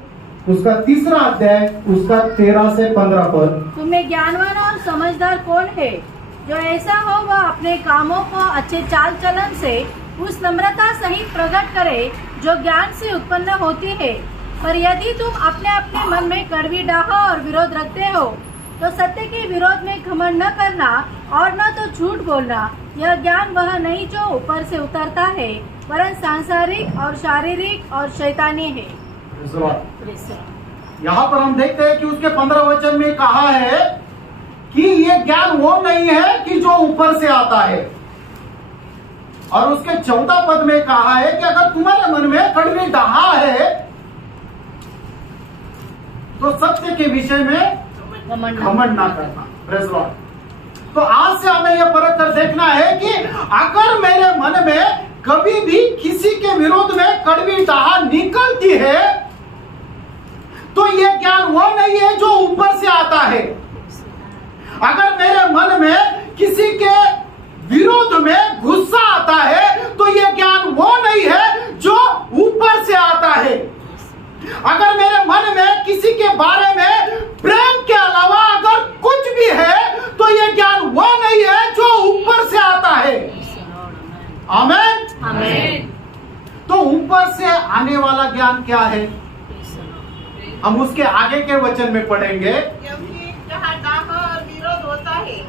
उसका 3रा अध्याय, उसका 13 से 15 पद। तुम्हें ज्ञानवान और समझदार कौन है, जो ऐसा हो वह अपने कामों को अच्छे चाल चलन से उस नम्रता सहित प्रकट करे जो ज्ञान से उत्पन्न होती है। पर यदि तुम अपने अपने मन में कड़वी डाह और विरोध रखते हो, तो सत्य के विरोध में घमंड न करना और न तो झूठ बोलना। यह ज्ञान वह नहीं जो ऊपर से उतरता है, वरन सांसारिक और शारीरिक और शैतानी है। यहाँ पर हम देखते हैं कि उसके 15 वचन में कहा है कि ये ज्ञान वो नहीं है कि जो ऊपर से आता है, और उसके 14 पद में कहा है कि अगर तुम्हारे मन में कड़वी डाहा है तो सत्य के विषय में घमंड ना करना। Praise Lord. तो आज से हमें यह परख कर देखना है कि अगर मेरे मन में कभी भी किसी के विरोध में कड़वी डाहा निकलती है, तो यह ज्ञान वो नहीं है जो ऊपर से आता है। अगर मेरे मन में किसी के विरोध में गुस्सा आता है, तो यह ज्ञान वो नहीं है जो ऊपर से आता है। अगर मेरे मन में किसी के बारे में प्रेम के अलावा अगर कुछ भी है, तो यह ज्ञान वो नहीं है जो ऊपर से आता है। आमीन, आमीन। तो ऊपर से आने वाला ज्ञान क्या है, हम उसके आगे के वचन में पढ़ेंगे। क्योंकि जहाँ डाह और विरोध होता है,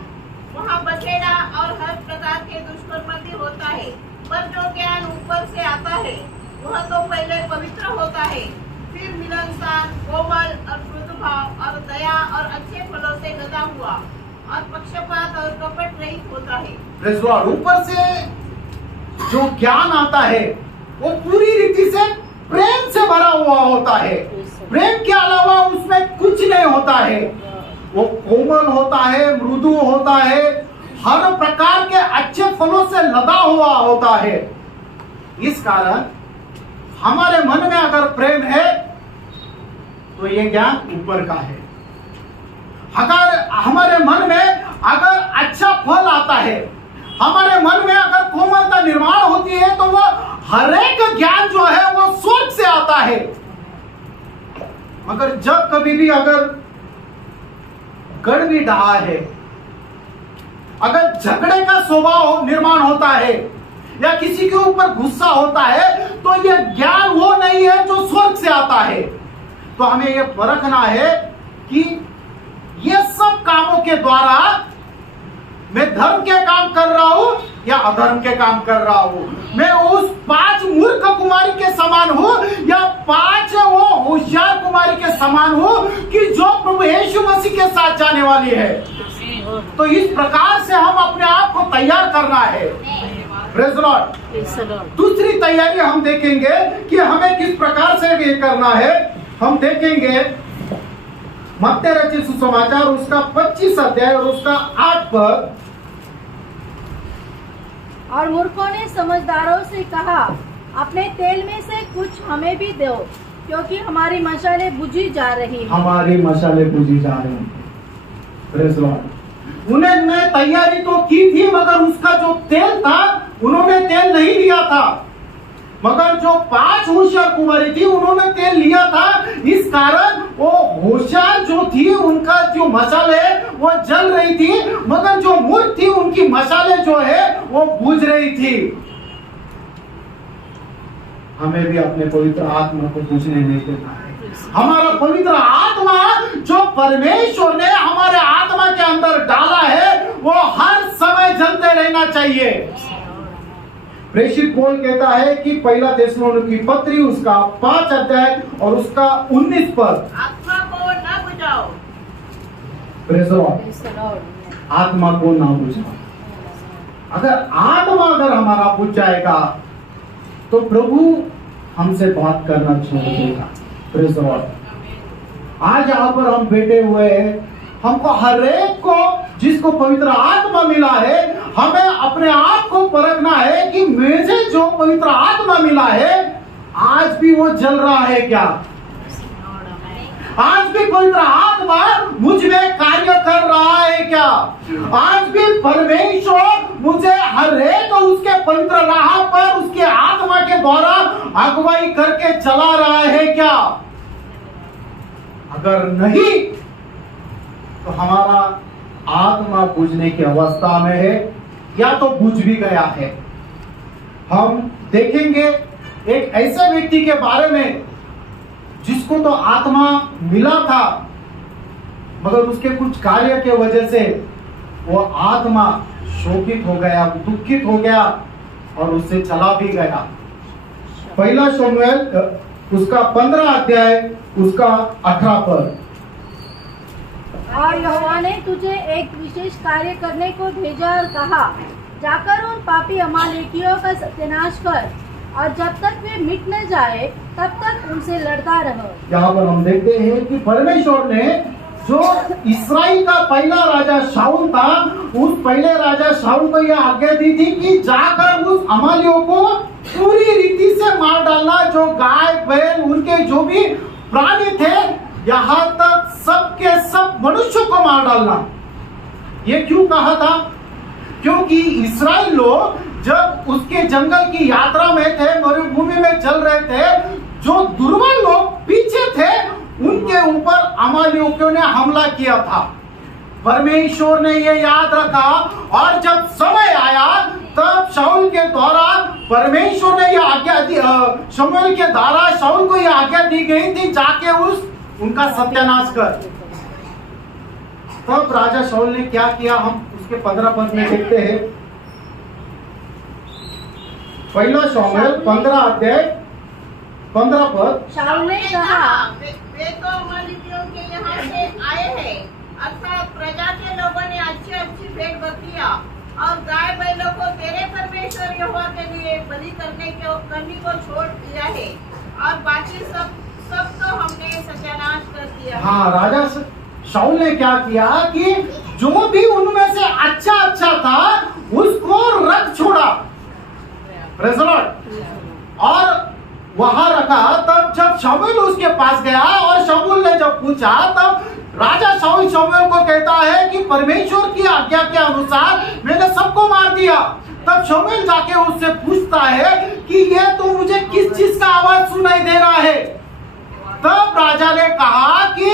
वहाँ बसेरा और हर प्रकार के दुष्कर्म होता है। पर जो ज्ञान ऊपर से आता है, वह तो पहले पवित्र होता है, फिर मिलनसार, कोमल और मृदु भाव और दया और अच्छे फलों से लदा हुआ और पक्षपात और कपट रहित होता है। ऊपर से जो ज्ञान आता है वो पूरी रीति से प्रेम से भरा हुआ होता है। प्रेम के अलावा उसमें कुछ नहीं होता है। वो कोमल होता है, मृदु होता है, हर प्रकार के अच्छे फलों से लदा हुआ होता है। इस कारण हमारे मन में अगर प्रेम है तो ये ज्ञान ऊपर का है। अगर हमारे मन में अगर अच्छा फल आता है, हमारे मन में अगर कोमलता निर्माण होती है, तो वह हर एक ज्ञान जो है वो स्वर्ग से आता है। मगर जब कभी भी अगर कड़वी डाह है, अगर झगड़े का स्वभाव निर्माण होता है या किसी के ऊपर गुस्सा होता है, तो यह ज्ञान वो नहीं है जो स्वर्ग से आता है। तो हमें यह परखना है कि यह सब कामों के द्वारा मैं धर्म के काम कर रहा हूं या अधर्म के काम कर रहा हूं। मैं उस 5 मूर्ख कुमारी के समान हूं या 5 वो होशियार कुमारी के समान हूं कि जो प्रभु यीशु मसीह के साथ जाने वाली है। तो इस प्रकार से हम अपने आप को तैयार करना है। Praise Lord. दूसरी तैयारी हम देखेंगे कि हमें किस प्रकार से ये करना है। हम देखेंगे मत्ती रचित सुसमाचार उसका 25 अध्याय और उसका 8 पद। और मूर्खों ने समझदारों से कहा, अपने तेल में से कुछ हमें भी दो। क्योंकि हमारी मशालें बुझी जा रही हैं। हमारी मशालें बुझी जा रही हैं। Praise Lord. उन्होंने तैयारी तो की थी, मगर उसका जो तेल था उन्होंने तेल नहीं लिया था। मगर जो 5 होशियार कुमारी थी उन्होंने तेल लिया था। इस कारण वो होशियार जो थी उनका जो मशाले वो जल रही थी, मगर जो मूर्ख थी उनकी मशाले जो है वो बुझ रही थी। हमें भी अपने पवित्र आत्मा को बुझने नहीं देना है। हमारा पवित्र आत्मा जो परमेश्वर ने हमारे आत्मा के अंदर डाला है वो हर समय जलते रहना चाहिए। प्रेषित पौल कहता है कि पहला थिस्सलुनीकी पत्री उसका 5 अध्याय और उसका 19 पद, आत्मा को न बुझाओ। Praise the Lord. आत्मा को ना बुझाओ। अगर हमारा बुझ जाएगा तो प्रभु हमसे बात करना छोड़ देगा। Praise the Lord. आज यहाँ पर हम बैठे हुए हैं, हमको हर एक को जिसको पवित्र आत्मा मिला है, हमें अपने आप को परखना है कि मुझे जो पवित्र आत्मा मिला है आज भी वो जल रहा है क्या? आज भी पवित्र आत्मा मुझ में कार्य कर रहा है क्या? आज भी परमेश्वर मुझे हर एक उसके पवित्र राह पर उसके आत्मा के द्वारा अगुवाई करके चला रहा है क्या? अगर नहीं तो हमारा आत्मा बुझने की अवस्था में है या तो बुझ भी गया है। हम देखेंगे एक ऐसे व्यक्ति के बारे में जिसको तो आत्मा मिला था, मगर उसके कुछ कार्य के वजह से वो आत्मा शोकित हो गया, दुखित हो गया और उससे चला भी गया। पहला शमूएल उसका 15 अध्याय उसका 18 पद। और यहोवा ने तुझे एक विशेष कार्य करने को भेजा और कहा, जाकर उन पापी अमालेकियों का सत्यानाश कर, और जब तक वे मिट न जाए तब तक उनसे लड़ता रहो। यहाँ पर हम देखते हैं कि परमेश्वर ने जो इस्राएल का पहला राजा शाऊल था, उस पहले राजा शाऊल को यह आज्ञा दी थी कि जाकर उस अमालियों को पूरी रीति से मार डालना। जो गाय बैल उनके जो भी प्राणी थे, यहाँ तक सबके सब मनुष्यों को मार डालना। ये क्यों कहा था? क्योंकि इस्राएल लोग जब उसके जंगल की यात्रा में थे, मरुभूमि में चल रहे थे, जो दुर्बल लोग पीछे थे उनके ऊपर अमालेकियों ने हमला किया था। परमेश्वर ने ये याद रखा और जब समय आया तब शाऊल के द्वारा परमेश्वर ने यह आज्ञा दी, शमूएल के द्वारा शाऊल को यह आज्ञा दी गई थी, जाके उनका सत्यानाश कर। तब राजा शाऊल ने क्या किया, हम उसके 15 पद में देखते हैं। पहला शमूएल 15 अध्याय 15 पद। शाऊल ने कहा, वे तो अमालेकियों के यहाँ से आए हैं, अर्थात प्रजा के लोगों ने अच्छी अच्छी भेड़ बकरियां और गाय बैलों को तेरे परमेश्वर यहोवा के लिए बलि करने को छोड़ दिया है, और बाकी सब तो हमने सत्यानाश कर दिया। हाँ, राजा शाऊल ने क्या किया कि जो भी उनमें से अच्छा था उसको रख छोड़ा। Praise the Lord. और वहां रखा। तब जब शमूएल उसके पास गया और शमूएल ने जब पूछा, तब राजा शाऊल शमूएल को कहता है कि परमेश्वर की आज्ञा के अनुसार मैंने सबको मार दिया। तब शमूएल जाके उससे पूछता है कि ये तो मुझे किस चीज का आवाज सुनाई दे रहा है। तब राजा ने कहा कि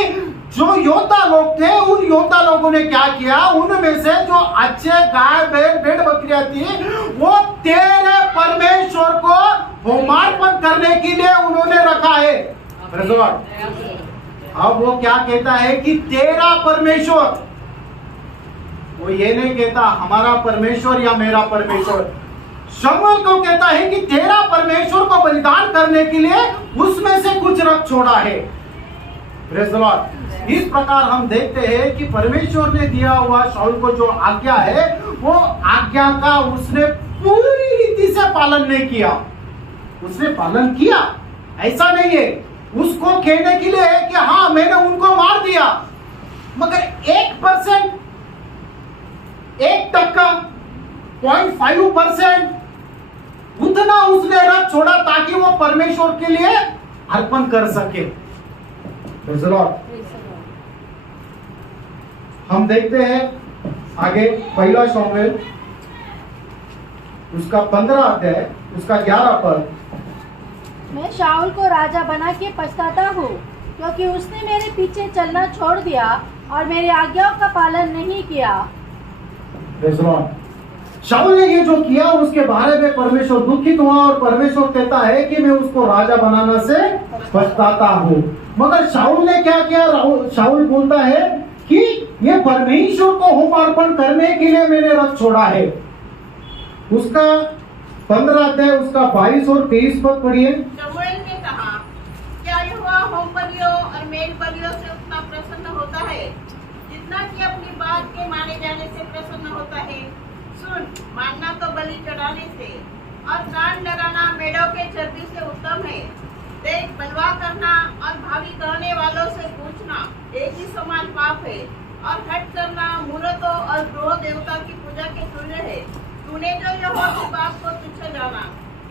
जो योद्धा लोग थे, उन योद्धा लोगों ने क्या किया, उनमें से जो अच्छे गाय बैल भेड़ बकरियां थी, वो तेरे परमेश्वर को होमार्पण करने के लिए उन्होंने रखा है। अब वो क्या कहता है कि तेरा परमेश्वर, वो ये नहीं कहता हमारा परमेश्वर या मेरा परमेश्वर। शमूएल को कहता है कि तेरा परमेश्वर को बलिदान करने के लिए उसमें से कुछ रख छोड़ा है। Praise the Lord. इस प्रकार हम देखते हैं कि परमेश्वर ने दिया हुआ शाऊल को जो आज्ञा है, वो आज्ञा का उसने पूरी रीति से पालन नहीं किया। उसने पालन किया, ऐसा नहीं है। उसको कहने के लिए है कि हाँ मैंने उनको मार दिया, मगर 1%, 1%, 0.5% उतना उसने रख छोड़ा ताकि वो परमेश्वर के लिए अर्पण कर सके। Praise the Lord। हम देखते हैं आगे पहला शमूएल उसका 15 अध्याय उसका 11 पद। मैं शाऊल को राजा बना के पछताता हूँ, क्योंकि उसने मेरे पीछे चलना छोड़ दिया और मेरी आज्ञाओं का पालन नहीं किया। Praise the Lord। शाऊल ने ये जो किया उसके बारे में परमेश्वर दुखित हुआ और परमेश्वर कहता है कि मैं उसको राजा बनाने से पछताता हूँ। मगर शाऊल ने क्या किया? शाऊल बोलता है कि ये परमेश्वर को होम अर्पण करने के लिए मैंने रथ छोड़ा है। उसका 15 अध्याय उसका 22 और 23 पद पढ़िए। शमूएल ने कहा, क्या यहोवा होम बलियों और मेल बलियों से उतना प्रसन्न होता है जितना कि अपनी बात के माने जाने से प्रसन्न होता है? सुन, मानना तो बलि चढ़ाने से और कान लगाना मेढ़ों के चर्बी से उत्तम है। देख, बलवा करना और भावी कहने वालों से पूछना एक ही समान पाप है, और हट करना मूर्तों और ग्रह देवता की पूजा के तुल्य है। तूने जो यहोवा की बात को तुच्छ जाना,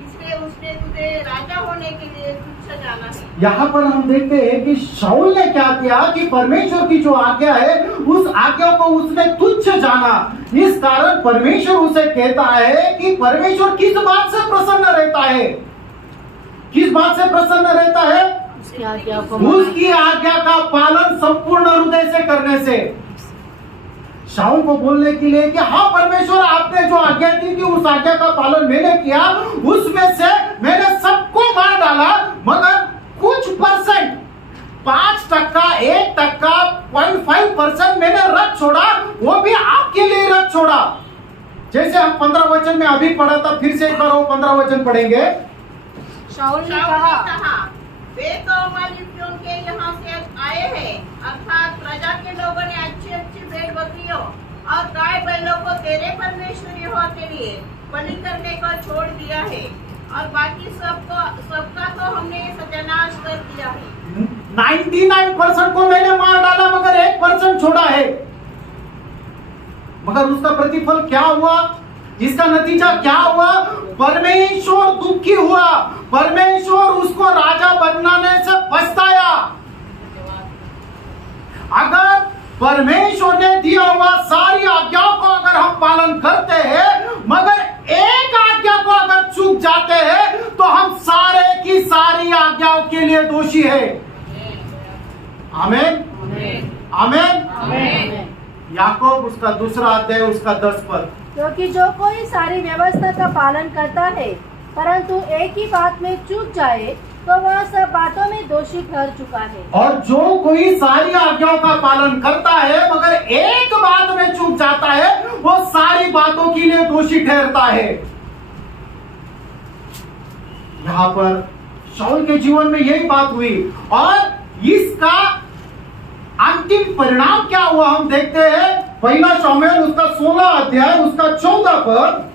इसलिए उसने तुझे राजा होने के लिए तुच्छ जाना है। यहाँ पर हम देखते हैं कि शाऊल ने क्या किया कि परमेश्वर की जो आज्ञा है उस आज्ञा को उसने तुच्छ जाना। इस कारण परमेश्वर उसे कहता है कि परमेश्वर किस बात से प्रसन्न रहता है? किस बात से प्रसन्न रहता है? उसकी आज्ञा को उसकी आज्ञा का पालन संपूर्ण हृदय से करने से। शाऊल को बोलने के लिए कि हाँ परमेश्वर आपने जो आज्ञा दी थी उस आज्ञा का पालन मैंने किया, उसमें से मैंने सबको मार डाला, मगर कुछ परसेंट 5%, 1%, 0.5% मैंने रथ छोड़ा, वो भी आपके लिए रथ छोड़ा। जैसे हम 15 वचन में अभी पढ़ा था, फिर से एक बार वो 15 वचन पढ़ेंगे। शाऊल ने शाऊल कहा, ने कहा, वे तो अमालेकियों के यहाँ से आए हैं, अर्थात प्रजा के लोगों ने अच्छी अच्छी भेड़ बकरियों और गाय बैलों को तेरे परमेश्वर यहोवा के लिए बलि करने को छोड़ दिया है, और बाकी सबका तो हमने सत्यानाश कर दिया है। 99% को मैंने मार डाला, मगर 1% छोड़ा है। मगर उसका प्रतिफल क्या हुआ? इसका नतीजा क्या हुआ? परमेश्वर दुखी हुआ, परमेश्वर उसको राजा बनाने से पछताया। अगर परमेश्वर ने दिया हुआ सारी आज्ञाओं को अगर हम पालन करते हैं, मगर एक आज्ञा को अगर चूक जाते हैं, तो हम सारे की सारी आज्ञाओं के लिए दोषी है। आमीन, आमीन। याकूब उसका 2 अध्याय उसका 10 पद। क्योंकि जो कोई सारी व्यवस्था का पालन करता है परंतु एक ही बात में चूक जाए, तो वह सब बातों में दोषी ठहर चुका है। और जो कोई सारी आज्ञाओं का पालन करता है मगर एक बात में चूक जाता है, वो सारी बातों के लिए दोषी ठहरता है। यहाँ पर शाऊल के जीवन में यही बात हुई, और इसका अंतिम परिणाम क्या हुआ हम देखते हैं। पहला शमूएल उसका 16 अध्याय उसका 14 पद।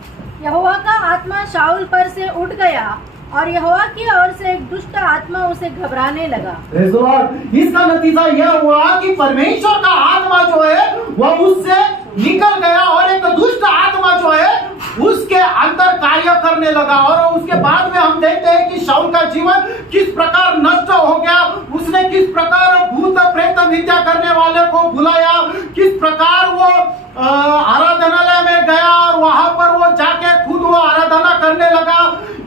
यहोवा का आत्मा शाऊल पर से उठ गया और यहोवा की ओर से एक दुष्ट आत्मा उसे घबराने लगा। Praise the Lord। इसका नतीजा यह हुआ कि परमेश्वर का आत्मा जो है वह उससे निकल गया और एक दुष्ट आत्मा जो है उसके अंदर कार्य करने लगा। और उसके बाद में हम देखते हैं कि शाऊल का जीवन किस प्रकार नष्ट हो गया। उसने किस प्रकार भूत प्रेत विद्या करने वाले को बुलाया, किस प्रकार वो आराधनालय में गया और वहां पर वो जाके खुद वो आराधना करने लगा।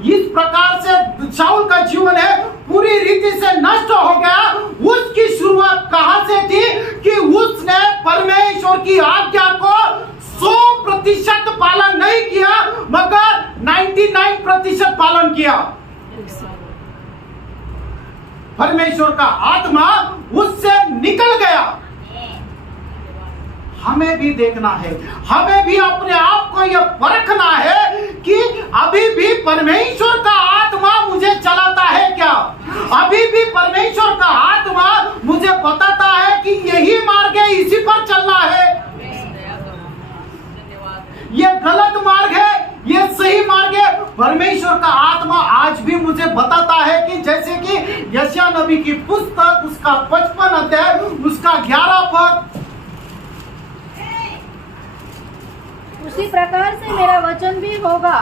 इस प्रकार से शाऊल का जीवन है पूरी रीति से नष्ट हो गया। उसकी शुरुआत कहां से थी कि उसने परमेश्वर की आज्ञा को 100% पालन नहीं किया, मगर 99% पालन किया। परमेश्वर का आत्मा उससे निकल गया। हमें भी देखना है, हमें भी अपने आप को यह परखना है कि अभी भी परमेश्वर का आत्मा मुझे चलाता है क्या। अभी भी परमेश्वर का आत्मा मुझे बताता है कि यही मार्ग है, इसी पर चलना है, ये गलत मार्ग है, ये सही मार्ग है। परमेश्वर का आत्मा आज भी मुझे बताता है कि जैसे कि यशायाह नबी की पुस्तक उसका 55 अध्याय उसका 11 पद। उसी प्रकार से मेरा वचन भी होगा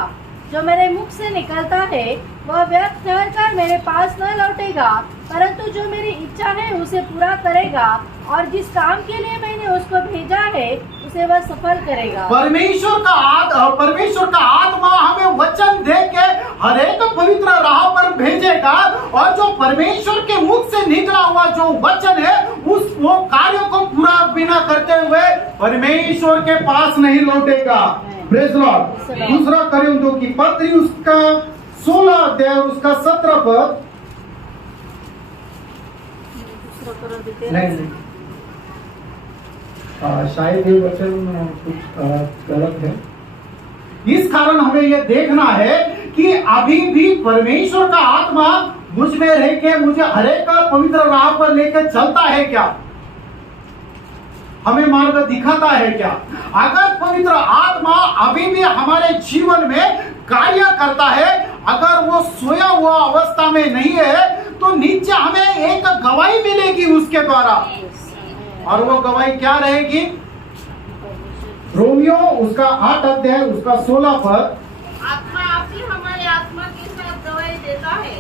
जो मेरे मुख से निकलता है, वह व्यर्थ ठहरकर मेरे पास न लौटेगा, परंतु जो मेरी इच्छा है उसे पूरा करेगा, और जिस काम के लिए मैंने उसको भेजा है उसे वह सफल करेगा। परमेश्वर का आत्मा हमें वचन दे के हर एक पवित्र राह पर भेजेगा, और जो परमेश्वर के मुख से निकला हुआ जो वचन है वो कार्य को पूरा बिना करते हुए परमेश्वर के पास नहीं लौटेगा। Praise Lord. दूसरा कोरिन्थियों की पत्री उसका 16 अध्याय उसका 17 पद। नहीं शायद ये वचन कुछ गलत है। इस कारण हमें यह देखना है कि अभी भी परमेश्वर का आत्मा मुझ में रह के मुझे हरेक का पवित्र राह पर लेकर चलता है क्या, हमें मार्ग दिखाता है क्या। अगर पवित्र आत्मा अभी भी हमारे जीवन में कार्य करता है, अगर वो सोया हुआ अवस्था में नहीं है, तो नीचे हमें एक गवाही मिलेगी उसके द्वारा, और वो गवाही क्या रहेगी? रोमियो उसका 8 अध्याय उसका 16 पद। आत्मा आप ही हमारे आत्मा के साथ गवाही देता है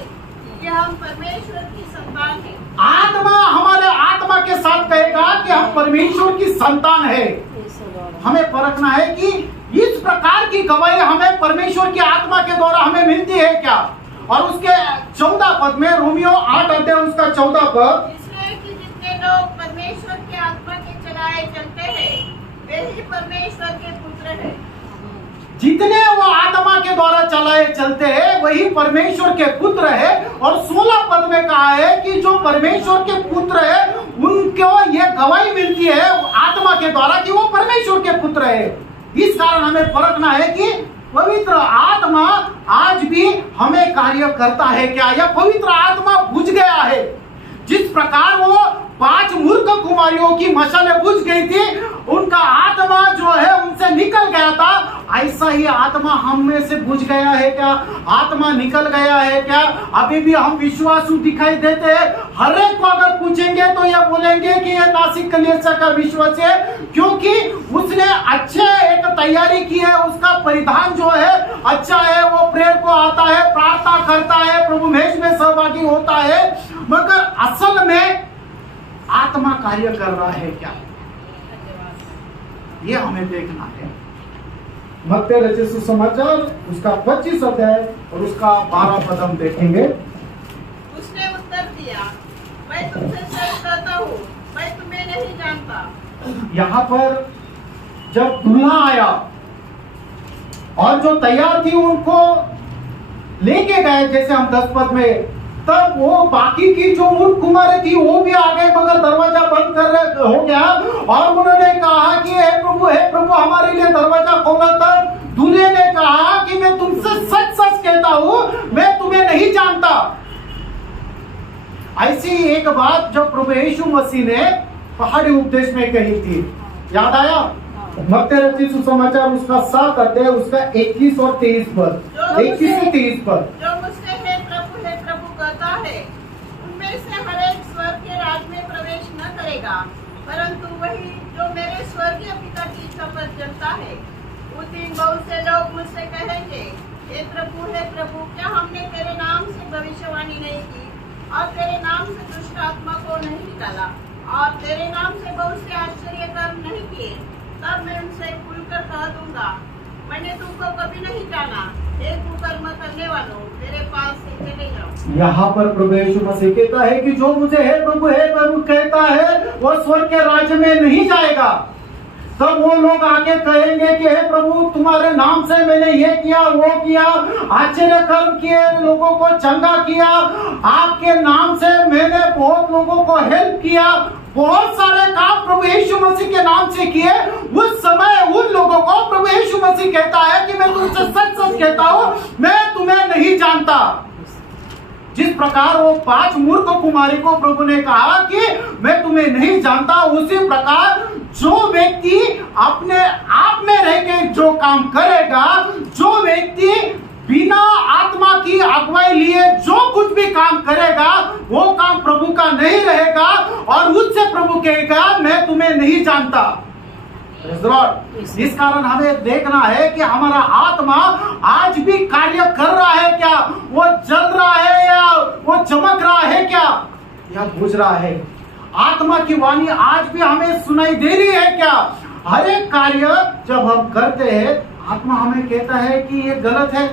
कि हम परमेश्वर की संतान हैं। आत्मा हमारे आत्मा के साथ कहेगा कि हम परमेश्वर की संतान है। हमें परखना है कि इस प्रकार की गवाही हमें परमेश्वर की आत्मा के द्वारा हमें मिलती है क्या। और उसके 14 पद में, रोमियो 8 अध्याय उसका 14 पद, इसलिए कि जितने लोग परमेश्वर के आत्मा के चलाए चलते हैं वे ही परमेश्वर के पुत्र हैं। जितने वो आत्मा के द्वारा चलाए चलते हैं वही परमेश्वर के पुत्र है। और 16 पद में कहा है कि जो परमेश्वर के पुत्र है उनको ये गवाही मिलती है आत्मा के द्वारा कि वो परमेश्वर के पुत्र है। इस कारण हमें परखना है कि पवित्र आत्मा आज भी हमें कार्य करता है क्या, या पवित्र आत्मा बुझ गया है। जिस प्रकार वो 5 मूर्ख कुमारियों की मशालें बुझ गई थी, उनका आत्मा जो है उनसे निकल गया था, ऐसा ही आत्मा हम में से बुझ गया है क्या, आत्मा निकल गया है क्या। अभी भी हम विश्वासु दिखाई देते हैं। हर एक को अगर पूछेंगे तो ये बोलेंगे कि ये नासिक कलीसिया का विश्वास है, क्योंकि उसने अच्छे एक तैयारी की है, उसका परिधान जो है अच्छा है, वो प्रेयर को आता है, प्रार्थना करता है, प्रभु मेष में सहभागी होता है, मगर असल में आत्मा कार्य कर रहा है क्या, ये हमें देखना है। मत्ती रचित सुसमाचार उसका 25 अध्याय और उसका 12 पद हम देखेंगे। उसने उत्तर दिया, मैं तुमसे सच कहता हूँ, मैं तुम्हें नहीं जानता। यहाँ पर जब दूल्हा आया और जो तैयार थी उनको लेके गए, जैसे हम 10 पद में, तब वो बाकी की जो मूर्ख कुमारी थी वो भी आ गए, मगर दरवाजा बंद कर हो गया, और उन्होंने कहा कि हे प्रभु हमारे लिए दरवाजा खोला। तब दूल्हे ने कहा कि मैं तुमसे सच सच कहता हूँ, मैं तुम्हें नहीं जानता। ऐसी एक बात जो प्रभु यीशु मसीह ने पहाड़ी उपदेश में कही थी, याद आया? मत्ती रचित सुसमाचार उसका 7 अध्याय उसका 21 और 23 पद, 21 से 23 पद। जो मुझसे हे प्रभु कहता है, उनमें से हर एक स्वर्ग के राज में प्रवेश न करेगा, परंतु वही जो मेरे स्वर्गीय पिता की इच्छा पर चलता है। उस दिन बहुत से लोग मुझसे कहेंगे, हे प्रभु क्या हमने तेरे नाम से भविष्यवाणी नहीं की, और तेरे नाम से दुष्ट आत्मा को नहीं निकाला, और तेरे नाम से बहुत से आश्चर्य कर्म नहीं किए। तब मैं उनसे खुलकर कह दूंगा, मैंने तुमको कभी नहीं जाना, हे कुकर्म करने वालों, मेरे पास से चले जाओ। यहाँ पर प्रभु यीशु मसीह कहता है कि जो मुझे हे प्रभु कहता है वो स्वर्ग के राज्य में नहीं जाएगा। तब वो लोग आके कहेंगे कि हे प्रभु तुम्हारे नाम से मैंने ये किया वो किया, आश्चर्य कर्म किए, लोगों को चंगा किया, आपके नाम से मैंने बहुत लोगों को हेल्प किया, बहुत सारे काम प्रभु यीशु मसीह के नाम से किए। उस समय उन लोगों को प्रभु यीशु मसीह कहता है कि मैं तुमसे सच सच कहता हूँ, मैं तुम्हें नहीं जानता। जिस प्रकार वो 5 मूर्ख कुमारी को प्रभु ने कहा कि मैं तुम्हें नहीं जानता, उसी प्रकार जो व्यक्ति अपने आप में रह के जो काम करेगा, जो व्यक्ति बिना आत्मा की अगुवाई लिए जो कुछ भी काम करेगा, वो काम प्रभु का नहीं रहेगा, और उससे प्रभु कहेगा मैं तुम्हें नहीं जानता। Praise the Lord। इस कारण हमें देखना है कि हमारा आत्मा आज भी कार्य कर रहा है क्या, वो जल रहा है या वो चमक रहा है क्या, या बुझ रहा है। आत्मा की वाणी आज भी हमें सुनाई दे रही है क्या। हर एक कार्य जब हम करते हैं आत्मा हमें कहता है कि ये गलत है,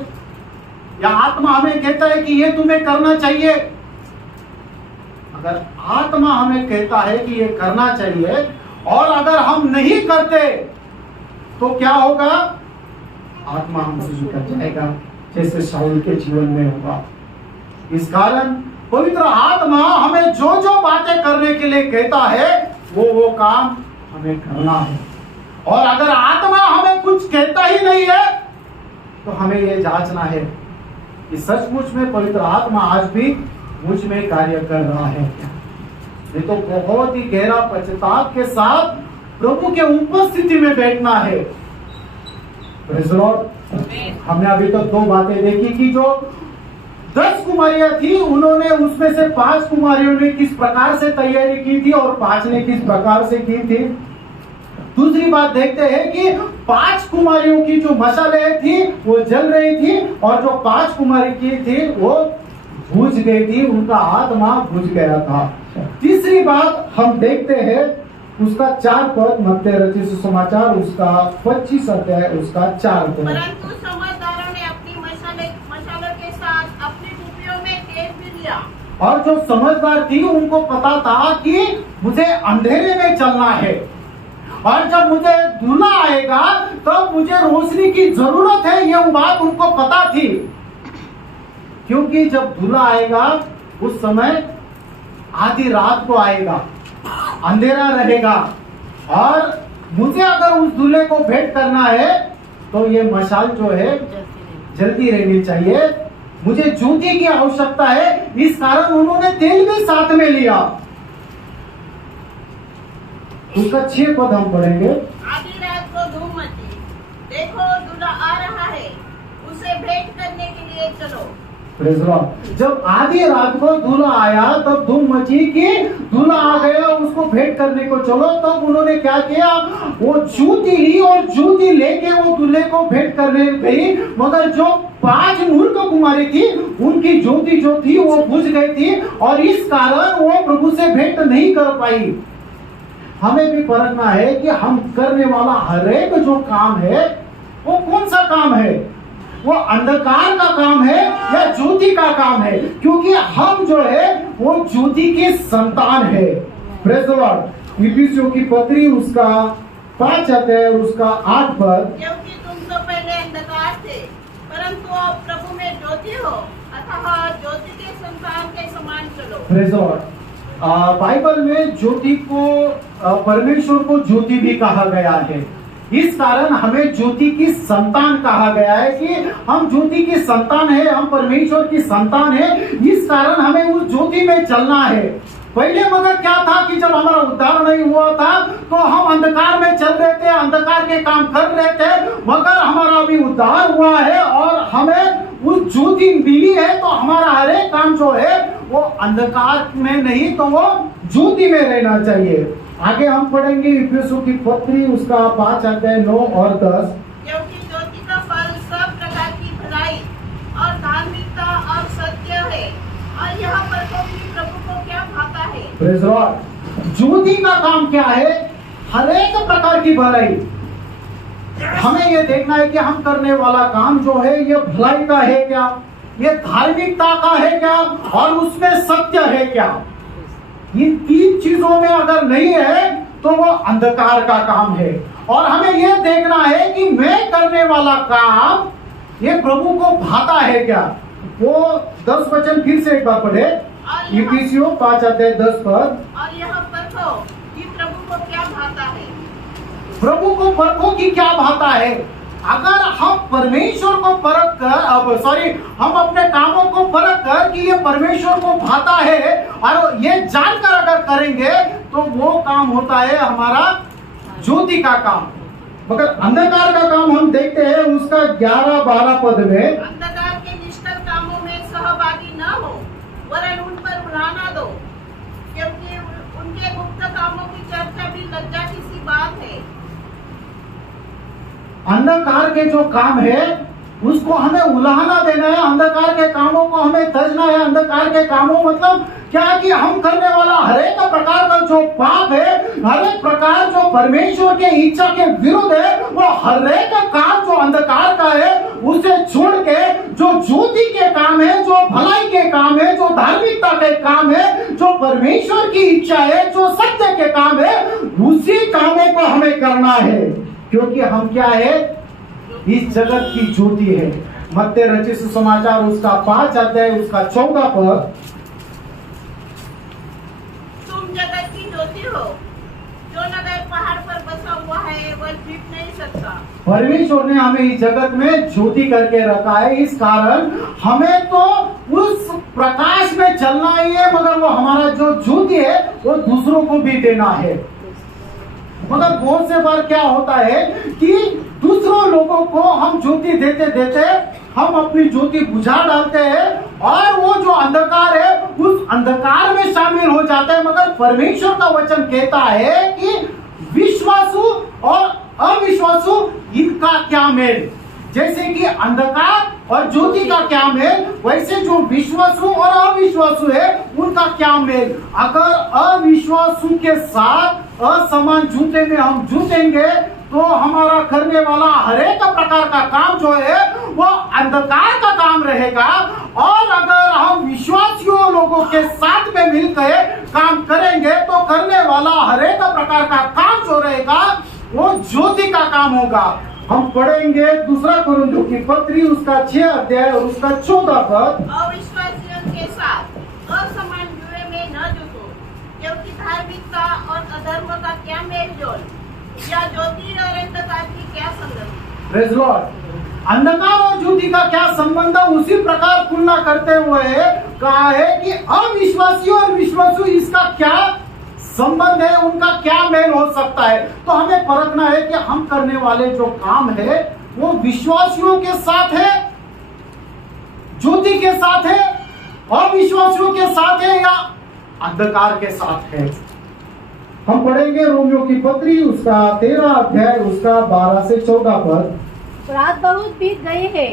या आत्मा हमें कहता है कि ये तुम्हें करना चाहिए। अगर आत्मा हमें कहता है कि ये करना चाहिए और अगर हम नहीं करते तो क्या होगा, आत्मा हमसे निकल जाएगा, जैसे शाऊल के जीवन में होगा। इस कारण पवित्र आत्मा हमें जो जो बातें करने के लिए कहता है वो काम हमें करना है। और अगर आत्मा हमें कुछ कहता ही नहीं है तो हमें ये जांचना है कि सचमुच में पवित्र आत्मा आज भी मुझ में कार्य कर रहा है क्या। ये तो बहुत ही गहरा पश्चाताप के साथ प्रभु के उपस्थिति में बैठना है। Praise the Lord. हमने अभी तक दो बातें देखी कि जो 10 कुमारियां थी उन्होंने उसमें से 5 कुमारियों ने किस प्रकार से तैयारी की थी और 5 ने किस प्रकार से की थी। दूसरी बात देखते हैं कि 5 कुमारियों की जो मशालें थी वो जल रही थी और जो 5 कुमारी की थी वो बुझ गई थी, उनका आत्मा बुझ गया था। तीसरी बात हम देखते हैं उसका 4 पद, मत्ती रचित सुसमाचार उसका 25 अध्याय उसका 4 पद। परंतु समझदारों ने अपनी मशालों के साथ अपनी टोपियों में तेल भी लिया। और जो समझदार थी उनको पता था कि मुझे अंधेरे में चलना है और जब मुझे दूल्हा आएगा तो मुझे रोशनी की जरूरत है, यह बात उनको पता थी। क्योंकि जब दूल्हा आएगा उस समय आधी रात को आएगा, अंधेरा रहेगा और मुझे अगर उस दूल्हे को भेंट करना है तो ये मशाल जो है जल्दी रहनी चाहिए, मुझे ज्योति की आवश्यकता है। इस कारण उन्होंने तेल भी साथ में लिया। उसका 6 पद हम पढ़ेंगे। आधी रात को धूम मची, देखो दूल्हा आ रहा है, उसे भेंट करने के लिए चलो। Praise the Lord. जब आधी रात को दूल्हा आया तब धूम मची कि दूल्हा आ गया, उसको भेंट करने को चलो। तब उन्होंने क्या किया, वो जूती ली और जूती लेके वो दूल्हे को भेंट करने गई। मगर जो 5 मूर्ख कुमारी थी उनकी ज्योति जो थी वो बुझ गई थी और इस कारण वो प्रभु से भेंट नहीं कर पाई। हमें भी परखना है कि हम करने वाला हर एक जो काम है वो कौन सा काम है, वो अंधकार का काम है या ज्योति का काम है, क्योंकि हम जो है वो ज्योति के संतान है। Praise the Lord. इफिसियों की पत्री उसका 5 अध्याय उसका 8 पद। क्योंकि तुम तो पहले अंधकार थे परंतु अब प्रभु में ज्योति हो, अतः ज्योति के संतान के समान चलो। Praise the Lord. बाइबल में ज्योति को परमेश्वर को ज्योति भी कहा गया है। इस कारण हमें ज्योति की संतान कहा गया है कि हम ज्योति की संतान है, हम परमेश्वर की संतान है। इस कारण हमें उस ज्योति में चलना है। पहले मगर क्या था कि जब हमारा उद्धार नहीं हुआ था तो हम अंधकार में चल रहे थे, अंधकार के काम कर रहे थे। मगर हमारा अभी उद्धार हुआ है और हमें उस ज्योति मिली है तो हमारा हर एक काम जो है वो अंधकार में नहीं तो वो ज्योति में रहना चाहिए। आगे हम पढ़ेंगे इफिसियों की पत्री उसका 5 अध्याय 9 और 10। क्योंकि ज्योति का फल सब प्रकार की भलाई और धार्मिकता और सत्य है और यहाँ पर प्रभु को क्या भाता है। Praise the Lord. ज्योति का काम क्या है, हर एक प्रकार की भलाई। हमें ये देखना है कि हम करने वाला काम जो है ये भलाई का है क्या, ये धार्मिकता का है क्या और उसमें सत्य है क्या। इन 3 चीजों में अगर नहीं है तो वो अंधकार का काम है। और हमें यह देखना है कि मैं करने वाला काम ये प्रभु को भाता है क्या। वो 10 वचन फिर से एक बार पढ़े। इफिसियों 5 अध्याय 10 पद। और यहाँ परखो कि प्रभु को क्या भाता है। प्रभु को परखो कि क्या भाता है। अगर हम परमेश्वर को परख कर हम अपने कामों को परख कर कि ये परमेश्वर को भाता है और ये जानकर अगर करेंगे तो वो काम होता है हमारा ज्योति का काम। मगर अंधकार का काम हम देखते हैं उसका 11-12 पद में। अंधकार के निष्ठुर कामों में सहभागी न हो वरन उन पर बुलाना दो, क्योंकि उनके गुप्त कामों की चर्चा भी लज्जा की सी बात है। अंधकार के जो काम है उसको हमें उलाहना देना है, अंधकार के कामों को हमें तजना है। अंधकार के कामों मतलब क्या कि हम करने वाला हर एक प्रकार का जो पाप है, हर एक प्रकार जो परमेश्वर के इच्छा के विरुद्ध है, वो हर एक काम जो अंधकार का है उसे छोड़ के जो ज्योति के काम है, जो भलाई के काम है, जो धार्मिकता के काम है, जो परमेश्वर की इच्छा है, जो सत्य के काम है, उसी कामों को हमें करना है। क्योंकि हम क्या है, इस जगत की ज्योति है। मत्ती रचित सुसमाचार उसका 5 अध्याय उसका 14 पद, तुम जगत की ज्योति हो, जो नगर पहाड़ पर बसा हुआ है वह छिप नहीं सकता। परमेश्वर ने हमें इस जगत में ज्योति करके रखा है, इस कारण हमें तो उस प्रकाश में चलना ही है, मगर वो हमारा जो ज्योति है वो दूसरों को भी देना है। मगर बहुत से बार क्या होता है कि दूसरों लोगों को हम ज्योति देते देते हम अपनी ज्योति बुझा डालते हैं और वो जो अंधकार है उस अंधकार में शामिल हो जाता है। मगर परमेश्वर का वचन कहता है कि विश्वासु और अविश्वासु इनका क्या मेल। जैसे कि अंधकार और ज्योति का क्या मेल, वैसे जो विश्वासु और अविश्वासु है उनका क्या मेल। अगर अविश्वासु के साथ असमान जूते में हम जूतेंगे तो हमारा करने वाला हर एक प्रकार का काम जो है वो अंधकार का काम रहेगा। और अगर हम विश्वासियों लोगों के साथ में मिलकर काम करेंगे तो करने वाला हर एक प्रकार का काम जो रहेगा वो ज्योति का काम होगा। हम पढ़ेंगे 2 कोरिन्थियों की पत्री उसका 6 अध्याय और उसका 14 पद। अविश्वासियों के साथ असमान जुए में न जुटो, क्योंकि धार्मिकता और अधर्म का क्या मेल जोल, या ज्योति और अंधकार की क्या संगति। Praise Lord. अंधकार और ज्योति का क्या संबंध है, उसी प्रकार तुलना करते हुए कहा है कि अविश्वासी और विश्वासु इसका क्या संबंध है, उनका क्या मेल हो सकता है। तो हमें परखना है कि हम करने वाले जो काम है वो विश्वासियों के साथ है, ज्योति के साथ है, अविश्वासियों के साथ है या अंधकार के साथ है। हम पढ़ेंगे रोमियो की पत्री उसका 13 अध्याय उसका 12 से 14 पद। रात बहुत बीत गई है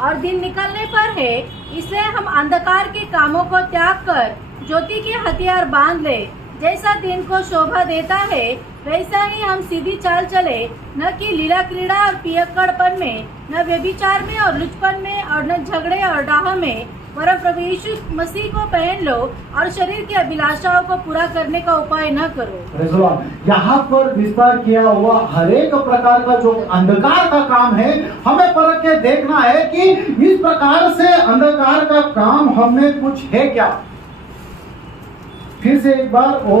और दिन निकलने पर है, इसलिए हम अंधकार के कामों को त्याग कर ज्योति के हथियार बांध ले। जैसा दिन को शोभा देता है वैसा ही हम सीधी चाल चले, न कि लीला क्रीड़ा और पियक्कड़पन में, न व्यभिचार में और लुचपन में, और न झगड़े और डाह में, वरन प्रभु यीशु मसीह को पहन लो और शरीर की अभिलाषाओं को पूरा करने का उपाय न करो। यहाँ पर विस्तार किया हुआ हर एक प्रकार का जो अंधकार का काम है हमें परख के देखना है कि इस प्रकार से अंधकार का काम हमें कुछ है क्या। फिर से एक बार वो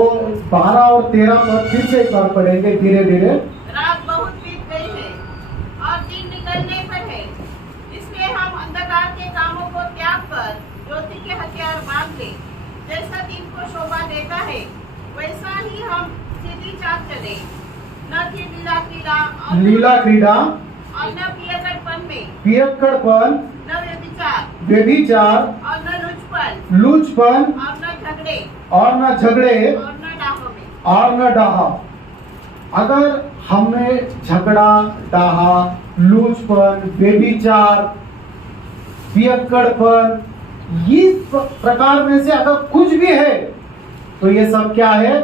12 और 13 पर फिर से एक बार पढ़ेंगे धीरे धीरे। रात बहुत बीत गई है और दिन निकलने पर है, इसलिए हम अंधकार के कामों को त्याग कर ज्योति के हथियार बांध ले। जैसा दिन को शोभा देता है वैसा ही हम सीधी चाल चले, न कि लीला क्रीड़ा और न पियक्कड़पन, न व्यभिचार और न लुचपन और न झगड़े और न डाहा। अगर हमें झगड़ा, डाहा, लूचपन, व्यभिचार, पियक्कड़पन इस प्रकार में से अगर कुछ भी है तो ये सब क्या है,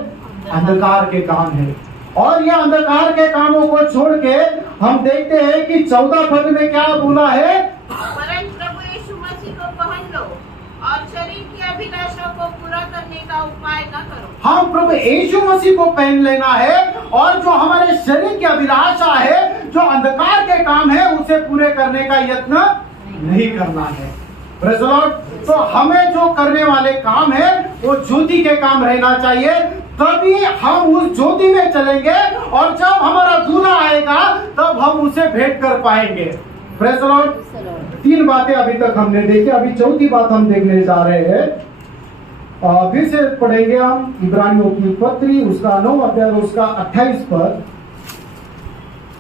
अंधकार के काम है। और ये अंधकार के कामों को छोड़ के हम देखते हैं कि 14 पद में क्या बोला है, वरन प्रभु यीशु मसीह को पहन लो और शरीर की अभिलाषा को पूरा करने का उपाय न करो। हम प्रभु यीशु मसीह को पहन लेना है और जो हमारे शरीर की अभिलाषा है, जो अंधकार के काम है, उसे पूरे करने का यत्न नहीं करना है। Praise the Lord. तो हमें जो करने वाले काम है वो ज्योति के काम रहना चाहिए, तभी हम उस ज्योति में चलेंगे और जब हमारा दूल्हा आएगा तब हम उसे भेंट कर पाएंगे। Praise the Lord. 3 बातें अभी तक हमने देखी, अभी चौथी बात हम देखने जा रहे हैं। फिर से पढ़ेंगे हम इब्रानियों की पत्री उसका 9 अध्याय उसका 28 पद।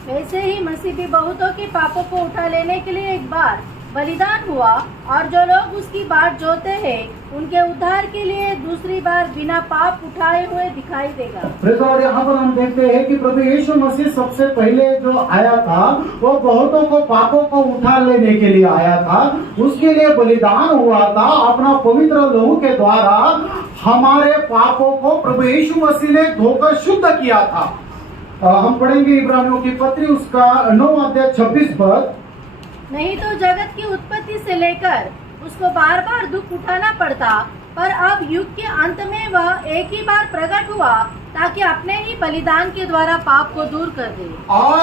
वैसे ही मसीह भी बहुतों के पापों को उठा लेने के लिए एक बार बलिदान हुआ और जो लोग उसकी बाट जोते हैं उनके उद्धार के लिए दूसरी बार बिना पाप उठाए हुए दिखाई देगा। प्रेज़ लॉर्ड, यहाँ पर हम देखते हैं कि प्रभु यीशु मसीह सबसे पहले जो आया था वो बहुतों को पापों को उठा लेने के लिए आया था, उसके लिए बलिदान हुआ था। अपना पवित्र लहू के द्वारा हमारे पापों को प्रभु यीशु मसीह ने धोकर शुद्ध किया था। हम पढ़ेंगे इब्रानियों की पत्री उसका 9 अध्याय 26 पद। नहीं तो जगत की उत्पत्ति से लेकर उसको बार बार दुख उठाना पड़ता, पर अब युग के अंत में वह एक ही बार प्रकट हुआ ताकि अपने ही बलिदान के द्वारा पाप को दूर कर दे। और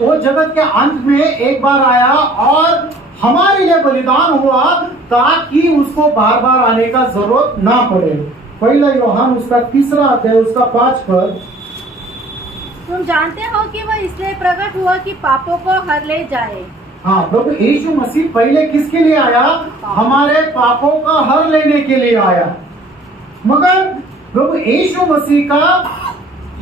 वो जगत के अंत में एक बार आया और हमारे लिए बलिदान हुआ ताकि उसको बार बार आने का जरूरत ना पड़े। पहला यूहन्ना उसका 3 अध्याय उसका 5 पद। तुम जानते हो कि वह इसलिए प्रकट हुआ कि पापों को हर ले जाए। हाँ, प्रभु यीशु मसीह पहले किसके लिए आया? हमारे पापों का हर लेने के लिए आया। मगर प्रभु यीशु मसीह का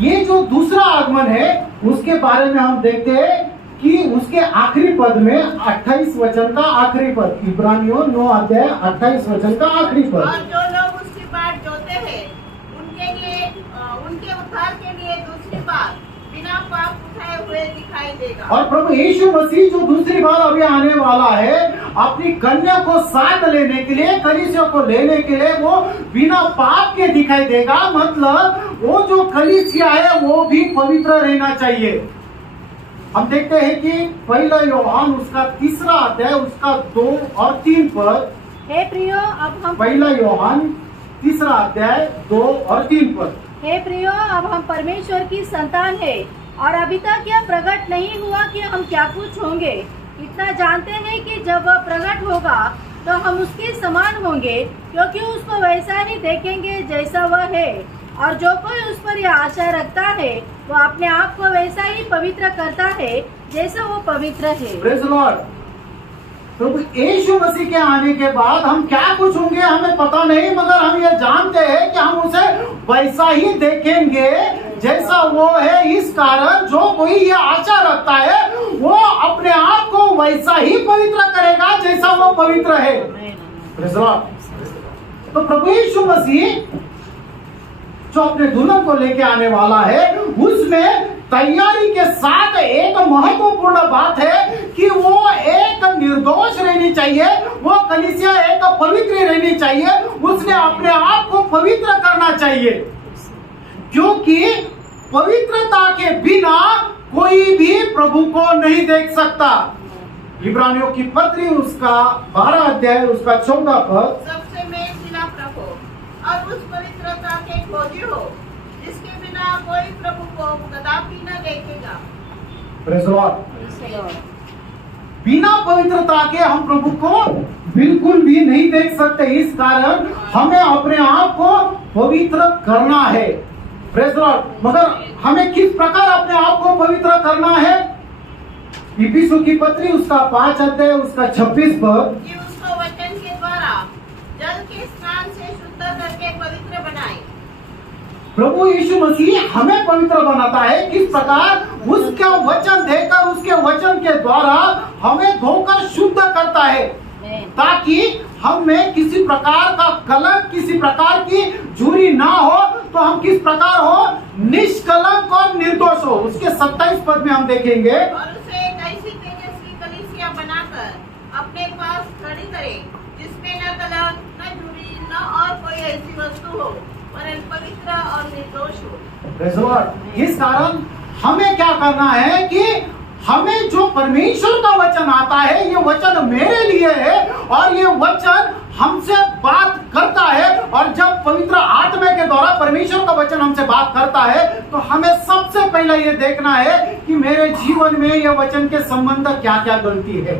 ये जो दूसरा आगमन है उसके बारे में हम देखते हैं कि उसके आखिरी पद में 28 वचन का आखिरी पद, इब्रानियों 9 अध्याय 28 वचन का आखिरी और पद। जो लोग उसकी बाट जोते हैं उनके लिए उनके उद्धार के लिए दूसरी बार बिना पाप उठाए हुए दिखाई देगा। और प्रभु यीशु मसीह जो दूसरी बार अभी आने वाला है अपनी कन्या को साथ लेने के लिए, कलीसिया को लेने के लिए, वो बिना पाप के दिखाई देगा। मतलब वो जो कलीसिया है वो भी पवित्र रहना चाहिए। हम देखते हैं कि पहला यूहन्ना उसका 3 अध्याय उसका 2 और 3 पद। हे प्रियो, अब हम पहला यूहन्ना 3 अध्याय 2 और 3 पद। हे प्रियो, अब हम परमेश्वर की संतान है और अभी तक यह प्रकट नहीं हुआ कि हम क्या कुछ होंगे। इतना जानते हैं कि जब वह प्रकट होगा तो हम उसके समान होंगे, क्योंकि उसको वैसा ही देखेंगे जैसा वह है। और जो कोई उस पर यह आशा रखता है वो अपने आप को वैसा ही पवित्र करता है जैसा वो पवित्र है। Praise Lord. प्रभु यीशु मसीह के आने के बाद हम क्या कुछ होंगे हमें पता नहीं, मगर हम ये जानते हैं कि हम उसे वैसा ही देखेंगे जैसा वो है। इस कारण जो कोई ये आशा रखता है वो अपने आप को वैसा ही पवित्र करेगा जैसा वो पवित्र है। Praise Lord. तो प्रभु यीशु मसीह जो अपने दुल्हन को लेके आने वाला है उसमें तैयारी के साथ एक महत्वपूर्ण बात है कि वो एक निर्दोष रहनी चाहिए, वो कलीसिया एक पवित्र रहनी चाहिए। उसने अपने आप को पवित्र करना चाहिए, क्योंकि पवित्रता के बिना कोई भी प्रभु को नहीं देख सकता। इब्रानियों की पत्री उसका 12 अध्याय उसका 14 पद। सबसे मेल मिलाप रखो और उस पवित्रता के खोजी हो जिसके बिना कोई प्रभु को कदापि न देखेगा। Praise Lord. बिना पवित्रता के हम प्रभु को बिल्कुल भी नहीं देख सकते। इस कारण हमें अपने आप को पवित्र करना है। Praise Lord. मगर हमें किस प्रकार अपने आप को पवित्र करना है? इफिसियों की पत्री उसका 5 अध्याय उसका 26 पद। कि उसको वचन के द्वारा जल के स्नान से शुद्ध करके पवित्र बनाए। प्रभु यीशु मसीह हमें पवित्र बनाता है। किस प्रकार? उसका वचन देकर, उसके वचन के द्वारा हमें धोकर शुद्ध करता है, ताकि हमें किसी प्रकार का कलंक, किसी प्रकार की झुर्री ना हो, तो हम किस प्रकार हो? निष्कलंक और निर्दोष हो। उसके 27 पद में हम देखेंगे। और उसे एक ऐसी तेजस्वी कलीसिया बनाकर अपने पास खड़ी करे जिसमें न कलंक, न झुर्री, न और कोई ऐसी वस्तु हो, वरन पवित्र और निर्दोष हो। इस कारण हमें क्या करना है कि हमें जो परमेश्वर का वचन आता है, ये वचन मेरे लिए है और ये वचन हमसे बात करता है। और जब पवित्र आत्मा के द्वारा परमेश्वर का वचन हमसे बात करता है तो हमें सबसे पहले ये देखना है कि मेरे जीवन में ये वचन के संबंध क्या क्या गलती है,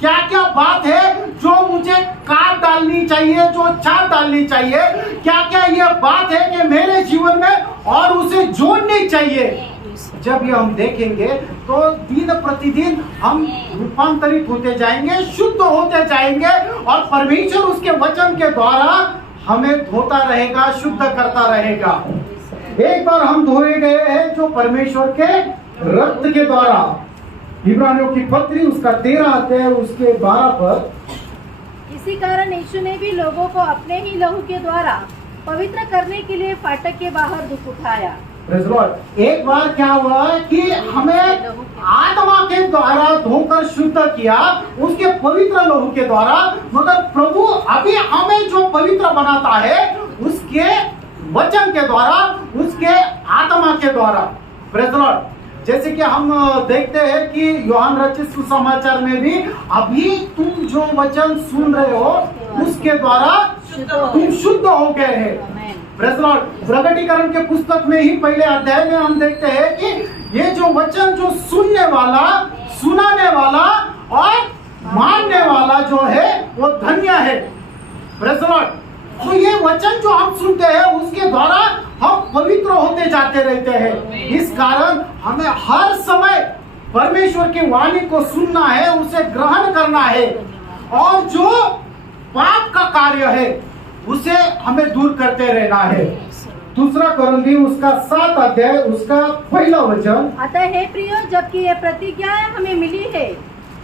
क्या क्या बात है जो मुझे काट डालनी चाहिए, जो छाट डालनी चाहिए, क्या क्या ये बात है कि मेरे जीवन में और उसे जोड़नी चाहिए। जब ये हम देखेंगे तो दिन प्रतिदिन हम रूपांतरित होते जाएंगे, शुद्ध होते जाएंगे और परमेश्वर उसके वचन के द्वारा हमें धोता रहेगा, शुद्ध करता रहेगा। एक बार हम धोए गए हैं जो परमेश्वर के रक्त के द्वारा। इब्रानियों की पत्री उसका 13 अध्याय उसके 12 पर। इसी कारण यीशु ने भी लोगों को अपने ही लहू के द्वारा पवित्र करने के लिए फाटक के बाहर दुख उठाया। Praise the Lord। एक बार क्या हुआ कि हमें आत्मा के द्वारा धोकर शुद्ध किया, उसके पवित्र लहू के द्वारा, मगर प्रभु अभी हमें जो पवित्र बनाता है उसके वचन के द्वारा, उसके आत्मा के द्वारा। Praise the Lord। जैसे कि हम देखते हैं कि यूहन्ना रचित सुसमाचार में भी अभी तुम जो वचन सुन रहे हो उसके द्वारा तुम शुद्ध हो गए हैं। Praise the Lord। प्रकटीकरण के पुस्तक में ही पहले अध्याय में हम देखते हैं कि ये जो वचन जो सुनने वाला, सुनाने वाला और मानने वाला जो है वो धन्य है। Praise the Lord। तो ये वचन जो हम सुनते हैं उसके द्वारा हम पवित्र होते जाते रहते हैं। इस कारण हमें हर समय परमेश्वर की वाणी को सुनना है, उसे ग्रहण करना है, और जो पाप का कार्य है उसे हमें दूर करते रहना है। दूसरा कुरिन्थी उसका 7 अध्याय उसका पहला वचन। अतः हे प्रियो, जबकि ये प्रतिज्ञाएं हमें मिली है,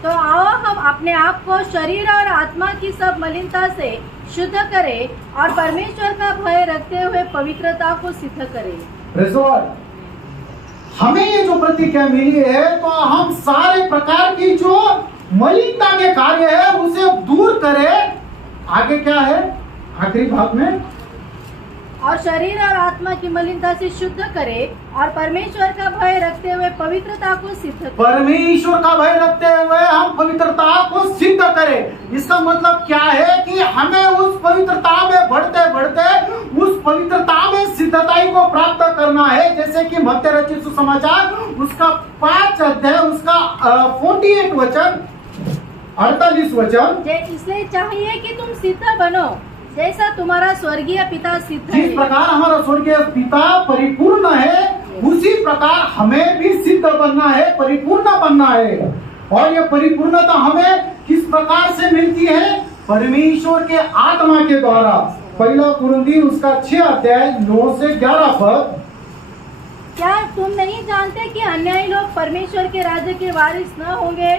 तो आओ हम अपने आप को शरीर और आत्मा की सब मलिनता से शुद्ध करें और परमेश्वर का भय रखते हुए पवित्रता को सिद्ध करें। हमें ये जो प्रतिज्ञा मिली है तो हम सारे प्रकार की जो मलिनता के कार्य है उसे दूर करें। आगे क्या है आखिरी भाग में, और शरीर और आत्मा की मलिनता से शुद्ध करें और परमेश्वर का भय रखते हुए पवित्रता को सिद्ध करें। परमेश्वर का भय रखते हुए हम पवित्रता को सिद्ध करें। इसका मतलब क्या है कि हमें उस पवित्रता में बढ़ते बढ़ते उस पवित्रता में सिद्धताई को प्राप्त करना है। जैसे कि मत्ती रचित सुसमाचार उसका 5 अध्याय उसका 48 वचन 48 वचन। इसलिए चाहिए कि तुम सिद्ध बनो जैसा तुम्हारा स्वर्गीय पिता सिद्ध है। जिस प्रकार हमारा स्वर्गीय पिता परिपूर्ण है उसी प्रकार हमें भी सिद्ध बनना है, परिपूर्ण बनना है। और ये परिपूर्णता हमें किस प्रकार से मिलती है? परमेश्वर के आत्मा के द्वारा। पहला कुरिन्थी उसका 6 अध्याय 9 से 11 पद। क्या तुम नहीं जानते कि अन्यायी लोग परमेश्वर के राज्य के वारिस न होंगे?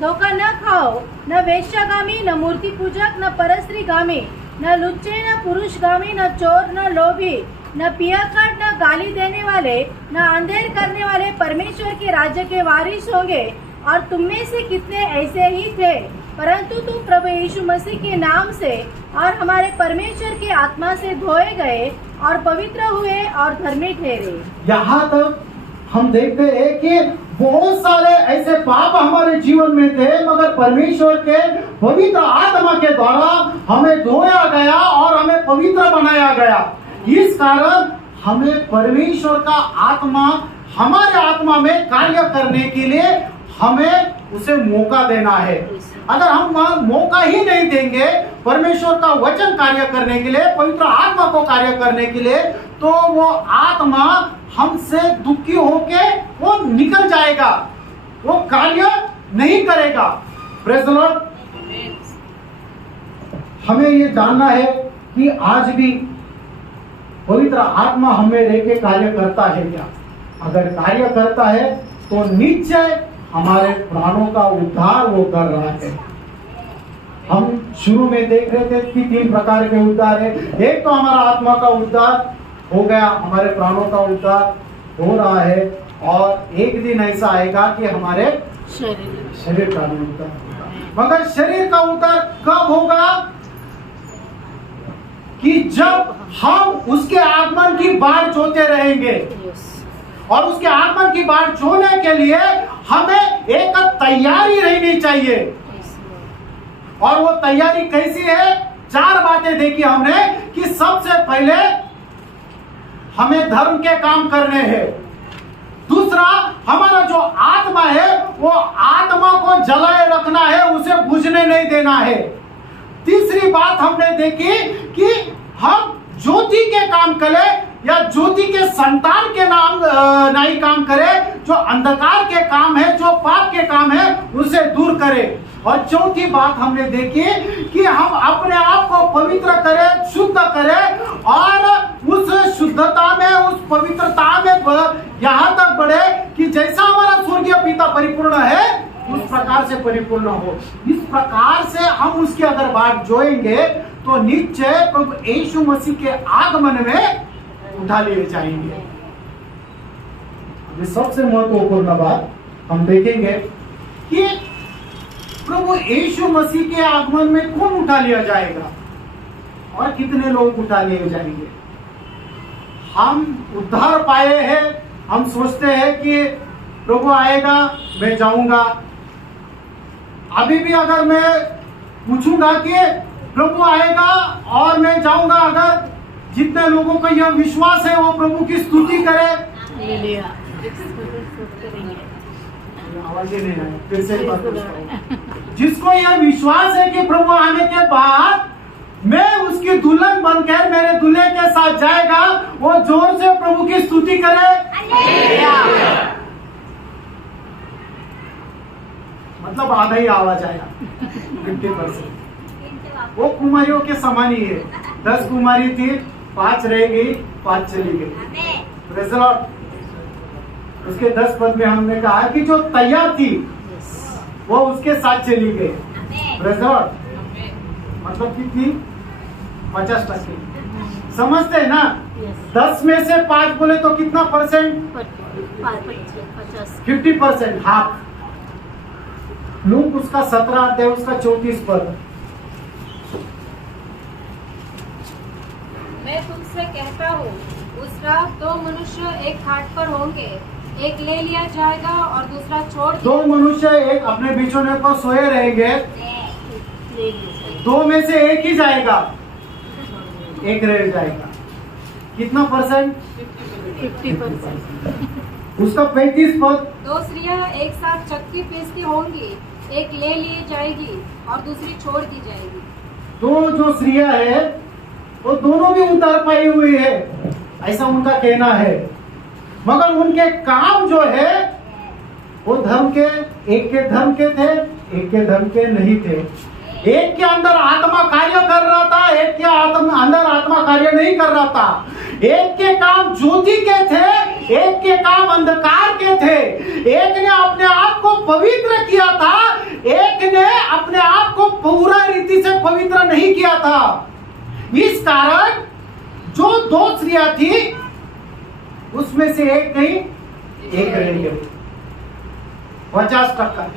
धोखा न खाओ, न वेश्यागामी, न मूर्ति पूजक, न परस्त्रीगामी, न लुच्चे, न पुरुषगामी, न चोर, न लोभी, न पियक्कड़, न गाली देने वाले, न अंधेर करने वाले परमेश्वर के राज्य के वारिस होंगे। और तुम में से कितने ऐसे ही थे, परंतु तुम प्रभु यीशु मसीह के नाम से और हमारे परमेश्वर की आत्मा से धोए गए और पवित्र हुए और धर्मी ठहरे। यहाँ तक हम देखते हैं कि बहुत सारे ऐसे पाप हमारे जीवन में थे, मगर परमेश्वर के पवित्र आत्मा के द्वारा हमें धोया गया और हमें पवित्र बनाया गया। इस कारण हमें परमेश्वर का आत्मा हमारे आत्मा में कार्य करने के लिए हमें उसे मौका देना है। अगर हम मौका ही नहीं देंगे परमेश्वर का वचन कार्य करने के लिए, पवित्र आत्मा को कार्य करने के लिए, तो वो आत्मा हमसे दुखी होके वो निकल जाएगा, वो कार्य नहीं करेगा। Praise the Lord. हमें ये जानना है कि आज भी पवित्र आत्मा हमें रह के कार्य करता है क्या? अगर कार्य करता है तो निश्चय हमारे प्राणों का उद्धार वो कर रहा है। हम शुरू में देख रहे थे कि 3 प्रकार के उद्धार है। एक तो हमारा आत्मा का उद्धार हो गया, हमारे प्राणों का उद्धार हो रहा है, और एक दिन ऐसा आएगा कि हमारे शरीर का भी उद्धार होगा। मगर शरीर का उद्धार कब होगा? कि जब हम उसके आगमन की बाट जोते रहेंगे। और उसके आगमन की बाट जोने के लिए हमें एक तैयारी रहनी चाहिए। और वो तैयारी कैसी है? 4 बातें देखी हमने कि सबसे पहले हमें धर्म के काम करने हैं। दूसरा, हमारा जो आत्मा है वो आत्मा को जलाए रखना है, उसे बुझने नहीं देना है। तीसरी बात हमने देखी कि हम ज्योति के काम करें या ज्योति के संतान के नाम नहीं काम करें, जो अंधकार के काम है, जो पाप के काम है, उसे दूर करें। और चौथी बात हमने देखी कि हम अपने आप को पवित्र करें, शुद्ध करें, और उस शुद्धता में, उस पवित्रता में यहाँ तक बढ़े कि जैसा हमारा स्वर्गीय पिता परिपूर्ण है उस प्रकार से परिपूर्ण हो। इस प्रकार से हम उसकी अगर बात जोएंगे तो निश्चय प्रभु यीशु मसीह के आगमन में उठा लिए जाएंगे। ये सबसे महत्वपूर्ण बात हम देखेंगे कि प्रभु यीशु मसीह के आगमन में कौन उठा लिया जाएगा और कितने लोग उठा लिए जाएंगे। हम उद्धार पाए हैं, हम सोचते हैं कि प्रभु आएगा मैं जाऊंगा। अभी भी अगर मैं पूछूंगा कि प्रभु आएगा और मैं जाऊंगा, अगर जितने लोगों को यह विश्वास है वो प्रभु की स्तुति करे। आवाज ही नहीं आया, फिर से एक बार पूछता हूं। जिसको यह विश्वास है कि प्रभु आने के बाद मैं उसकी दुल्हन बनकर मेरे दूल्हे के साथ जाएगा, वो जोर से प्रभु की स्तुति करे। मतलब आधा ही आवाज आया, 50%। वो कुमारियों के समान ही है। 10 कुमारी थी, 5 रह गई, 5 चली गई। Praise the Lord. उसके 10 पद में हमने कहा कि जो तैयार थी वो उसके साथ चली गई। Praise the Lord. मतलब कितनी? 50%। समझते हैं ना? 10 में से 5 बोले तो कितना परसेंट? 50%, हाफ। लूक उसका 17 अध्याय उसका 34 पद। मैं तुमसे कहता हूँ, उस रात 2 मनुष्य एक खाट पर होंगे, एक ले लिया जाएगा और दूसरा छोड़ दिया। 2 मनुष्य एक अपने बिछौने पर सोए रहेंगे, 2 में से एक ही जाएगा, एक रह जाएगा। कितना परसेंट? 50%। उसका 35 पद। 2 स्त्रियां एक साथ चक्की पीसती होंगी, एक ले ली जाएगी और दूसरी छोड़ दी जाएगी। 2 जो स्त्रियां है वो दोनों भी उतार पाई हुई है, ऐसा उनका कहना है। मगर उनके काम जो है वो धर्म के, एक के धर्म के थे, एक के धर्म के नहीं थे। एक के अंदर आत्मा कार्य कर रहा था, एक के अंदर आत्मा कार्य नहीं कर रहा था। एक के काम ज्योति के थे, एक के काम अंधकार के थे। एक ने अपने आप को पवित्र किया था, एक ने अपने आप को पूरा रीति से पवित्र नहीं किया था। इस कारण जो 2 स्त्रियां थी उसमें से एक नहीं, एक रह गई। 50%।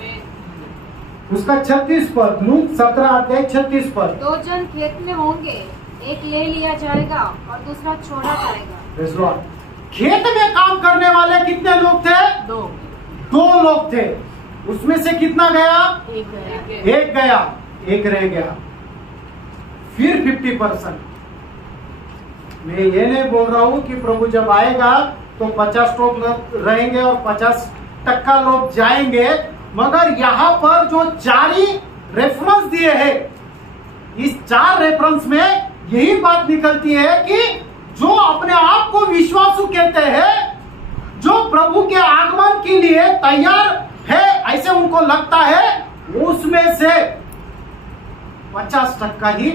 उसका 36 पद। लूक 17 अध्याय 36 पद। 2 जन खेत में होंगे, एक ले लिया जाएगा और दूसरा छोड़ा जाएगा। खेत में काम करने वाले कितने लोग थे? 2 लोग थे। उसमें से कितना गया? एक गया, एक रह गया। फिर 50%। मैं ये नहीं बोल रहा हूं कि प्रभु जब आएगा तो 50 लोग रहेंगे और 50% लोग जाएंगे, मगर यहाँ पर जो 4 ही रेफरेंस दिए हैं, इस 4 रेफरेंस में यही बात निकलती है कि जो अपने आप को विश्वासु कहते हैं, जो प्रभु के आगमन के लिए तैयार है ऐसे उनको लगता है, उसमें से 50% ही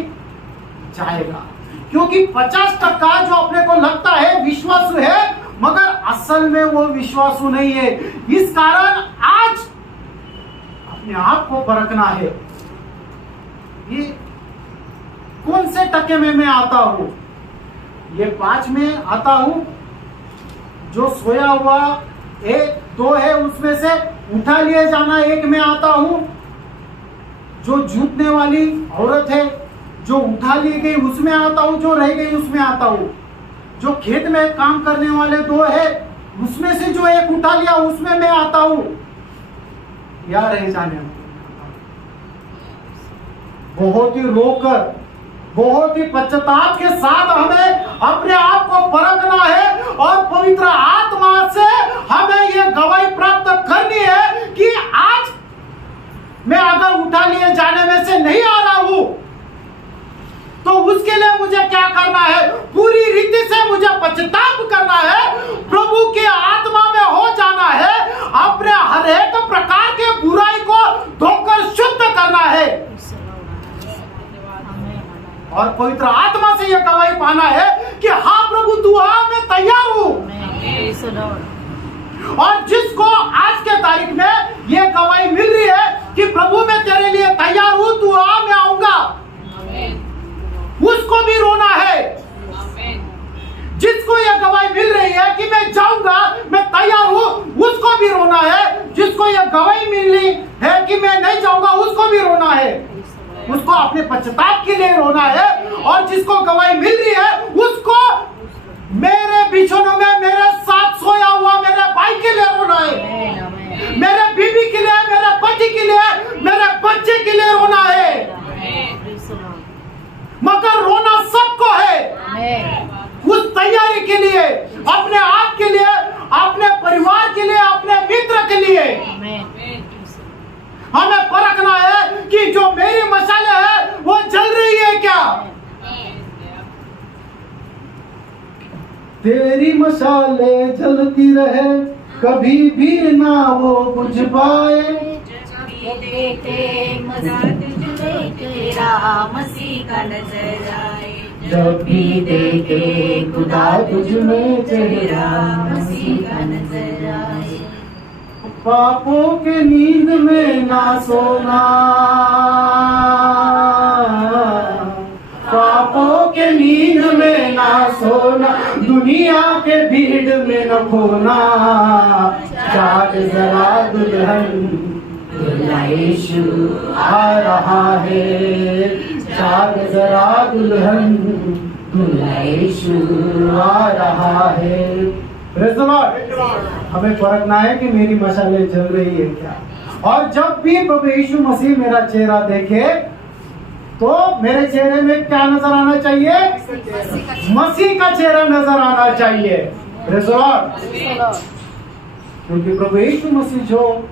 जाएगा। क्योंकि 50% जो अपने को लगता है विश्वासु है, मगर असल में वो विश्वासु नहीं है। इस कारण आज अपने आप को परखना है। ये कौन से टके में मैं आता हूं? ये 5 में आता हूं। जो सोया हुआ 1-2 है उसमें से उठा लिए जाना 1 में आता हूं। जो जूतने वाली औरत है जो उठा ली गई उसमें आता हूं, जो रह गई उसमें आता हूं। जो खेत में काम करने वाले 2 है उसमें से जो 1 उठा लिया उसमें मैं आता हूं। या रह जाने बहुत ही रोकर, बहुत ही पश्चाताप के साथ हमें अपने आप को परखना है और पवित्र आत्मा से हमें यह गवाही प्राप्त करनी है कि आज मैं अगर उठा लिए जाने में से नहीं आ रहा हूं तो उसके लिए मुझे क्या करना है? पूरी रीति से मुझे पश्चाताप करना है, प्रभु के आत्मा में हो जाना है, अपने हर एक प्रकार के बुराई को धोकर शुद्ध करना है और पवित्र आत्मा से यह गवाही पाना है कि हाँ प्रभु तू आ, मैं तैयार हूं। और जिसको आज के तारीख में यह गवाही मिल रही है कि प्रभु मैं तेरे लिए तैयार हूं, तू आ, मैं आऊंगा, उसको भी रोना है। जिसको यह गवाही मिल रही है कि मैं जाऊंगा, मैं तैयार हूं, उसको भी रोना है। जिसको यह गवाही मिल रही है कि मैं नहीं जाऊंगा, उसको भी रोना है। उसको अपने पश्चाताप के लिए रोना है। और जिसको गवाही मिल रही है, उसको मेरे बिछोनों में मेरे साथ सोया हुआ मेरे भाई के लिए रोना है, मेरे बीबी के लिए, मेरे पति के लिए, मेरे बच्चे के लिए रोना है। मगर रोना सबको है, उस तैयारी के लिए, अपने आप के लिए, अपने परिवार के लिए, अपने मित्र के लिए। हमें परखना है कि जो मेरी मशालें है वो जल रही है क्या। तेरी मशालें जलती रहे, कभी भी ना वो बुझ पाए। तेरा मसीह का नजर आए, जब भी देखे खुदा तुझ में चेहरा मसीह का नजर आए। पापों के नींद में ना सोना, पापों के नींद में ना सोना, दुनिया के भीड़ में न खोना। जाग जरा दुल्हन, दुल्हा यीशु आ रहा है। जाग जरा दुल्हन, दुल्हा यीशु आ रहा है। Praise the Lord। हमें परखना है कि मेरी मशालें जल रही है क्या। और जब भी प्रभु यीशु मसीह मेरा चेहरा देखे तो मेरे चेहरे में क्या नजर आना चाहिए? मसीह का चेहरा नजर आना चाहिए। Praise the Lord। क्योंकि प्रभु यीशु मसीह जो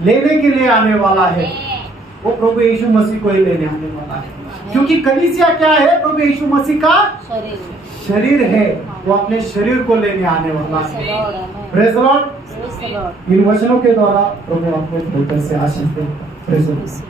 लेने के लिए आने वाला है, वो प्रभु यीशु मसीह को ही लेने आने वाला है। क्योंकि कलीसिया क्या है? प्रभु यीशु मसीह का शरीर है। वो अपने शरीर को लेने आने वाला है। Praise the Lord. इन वचनों के द्वारा प्रभु आपको से आशीष दे। Praise the Lord.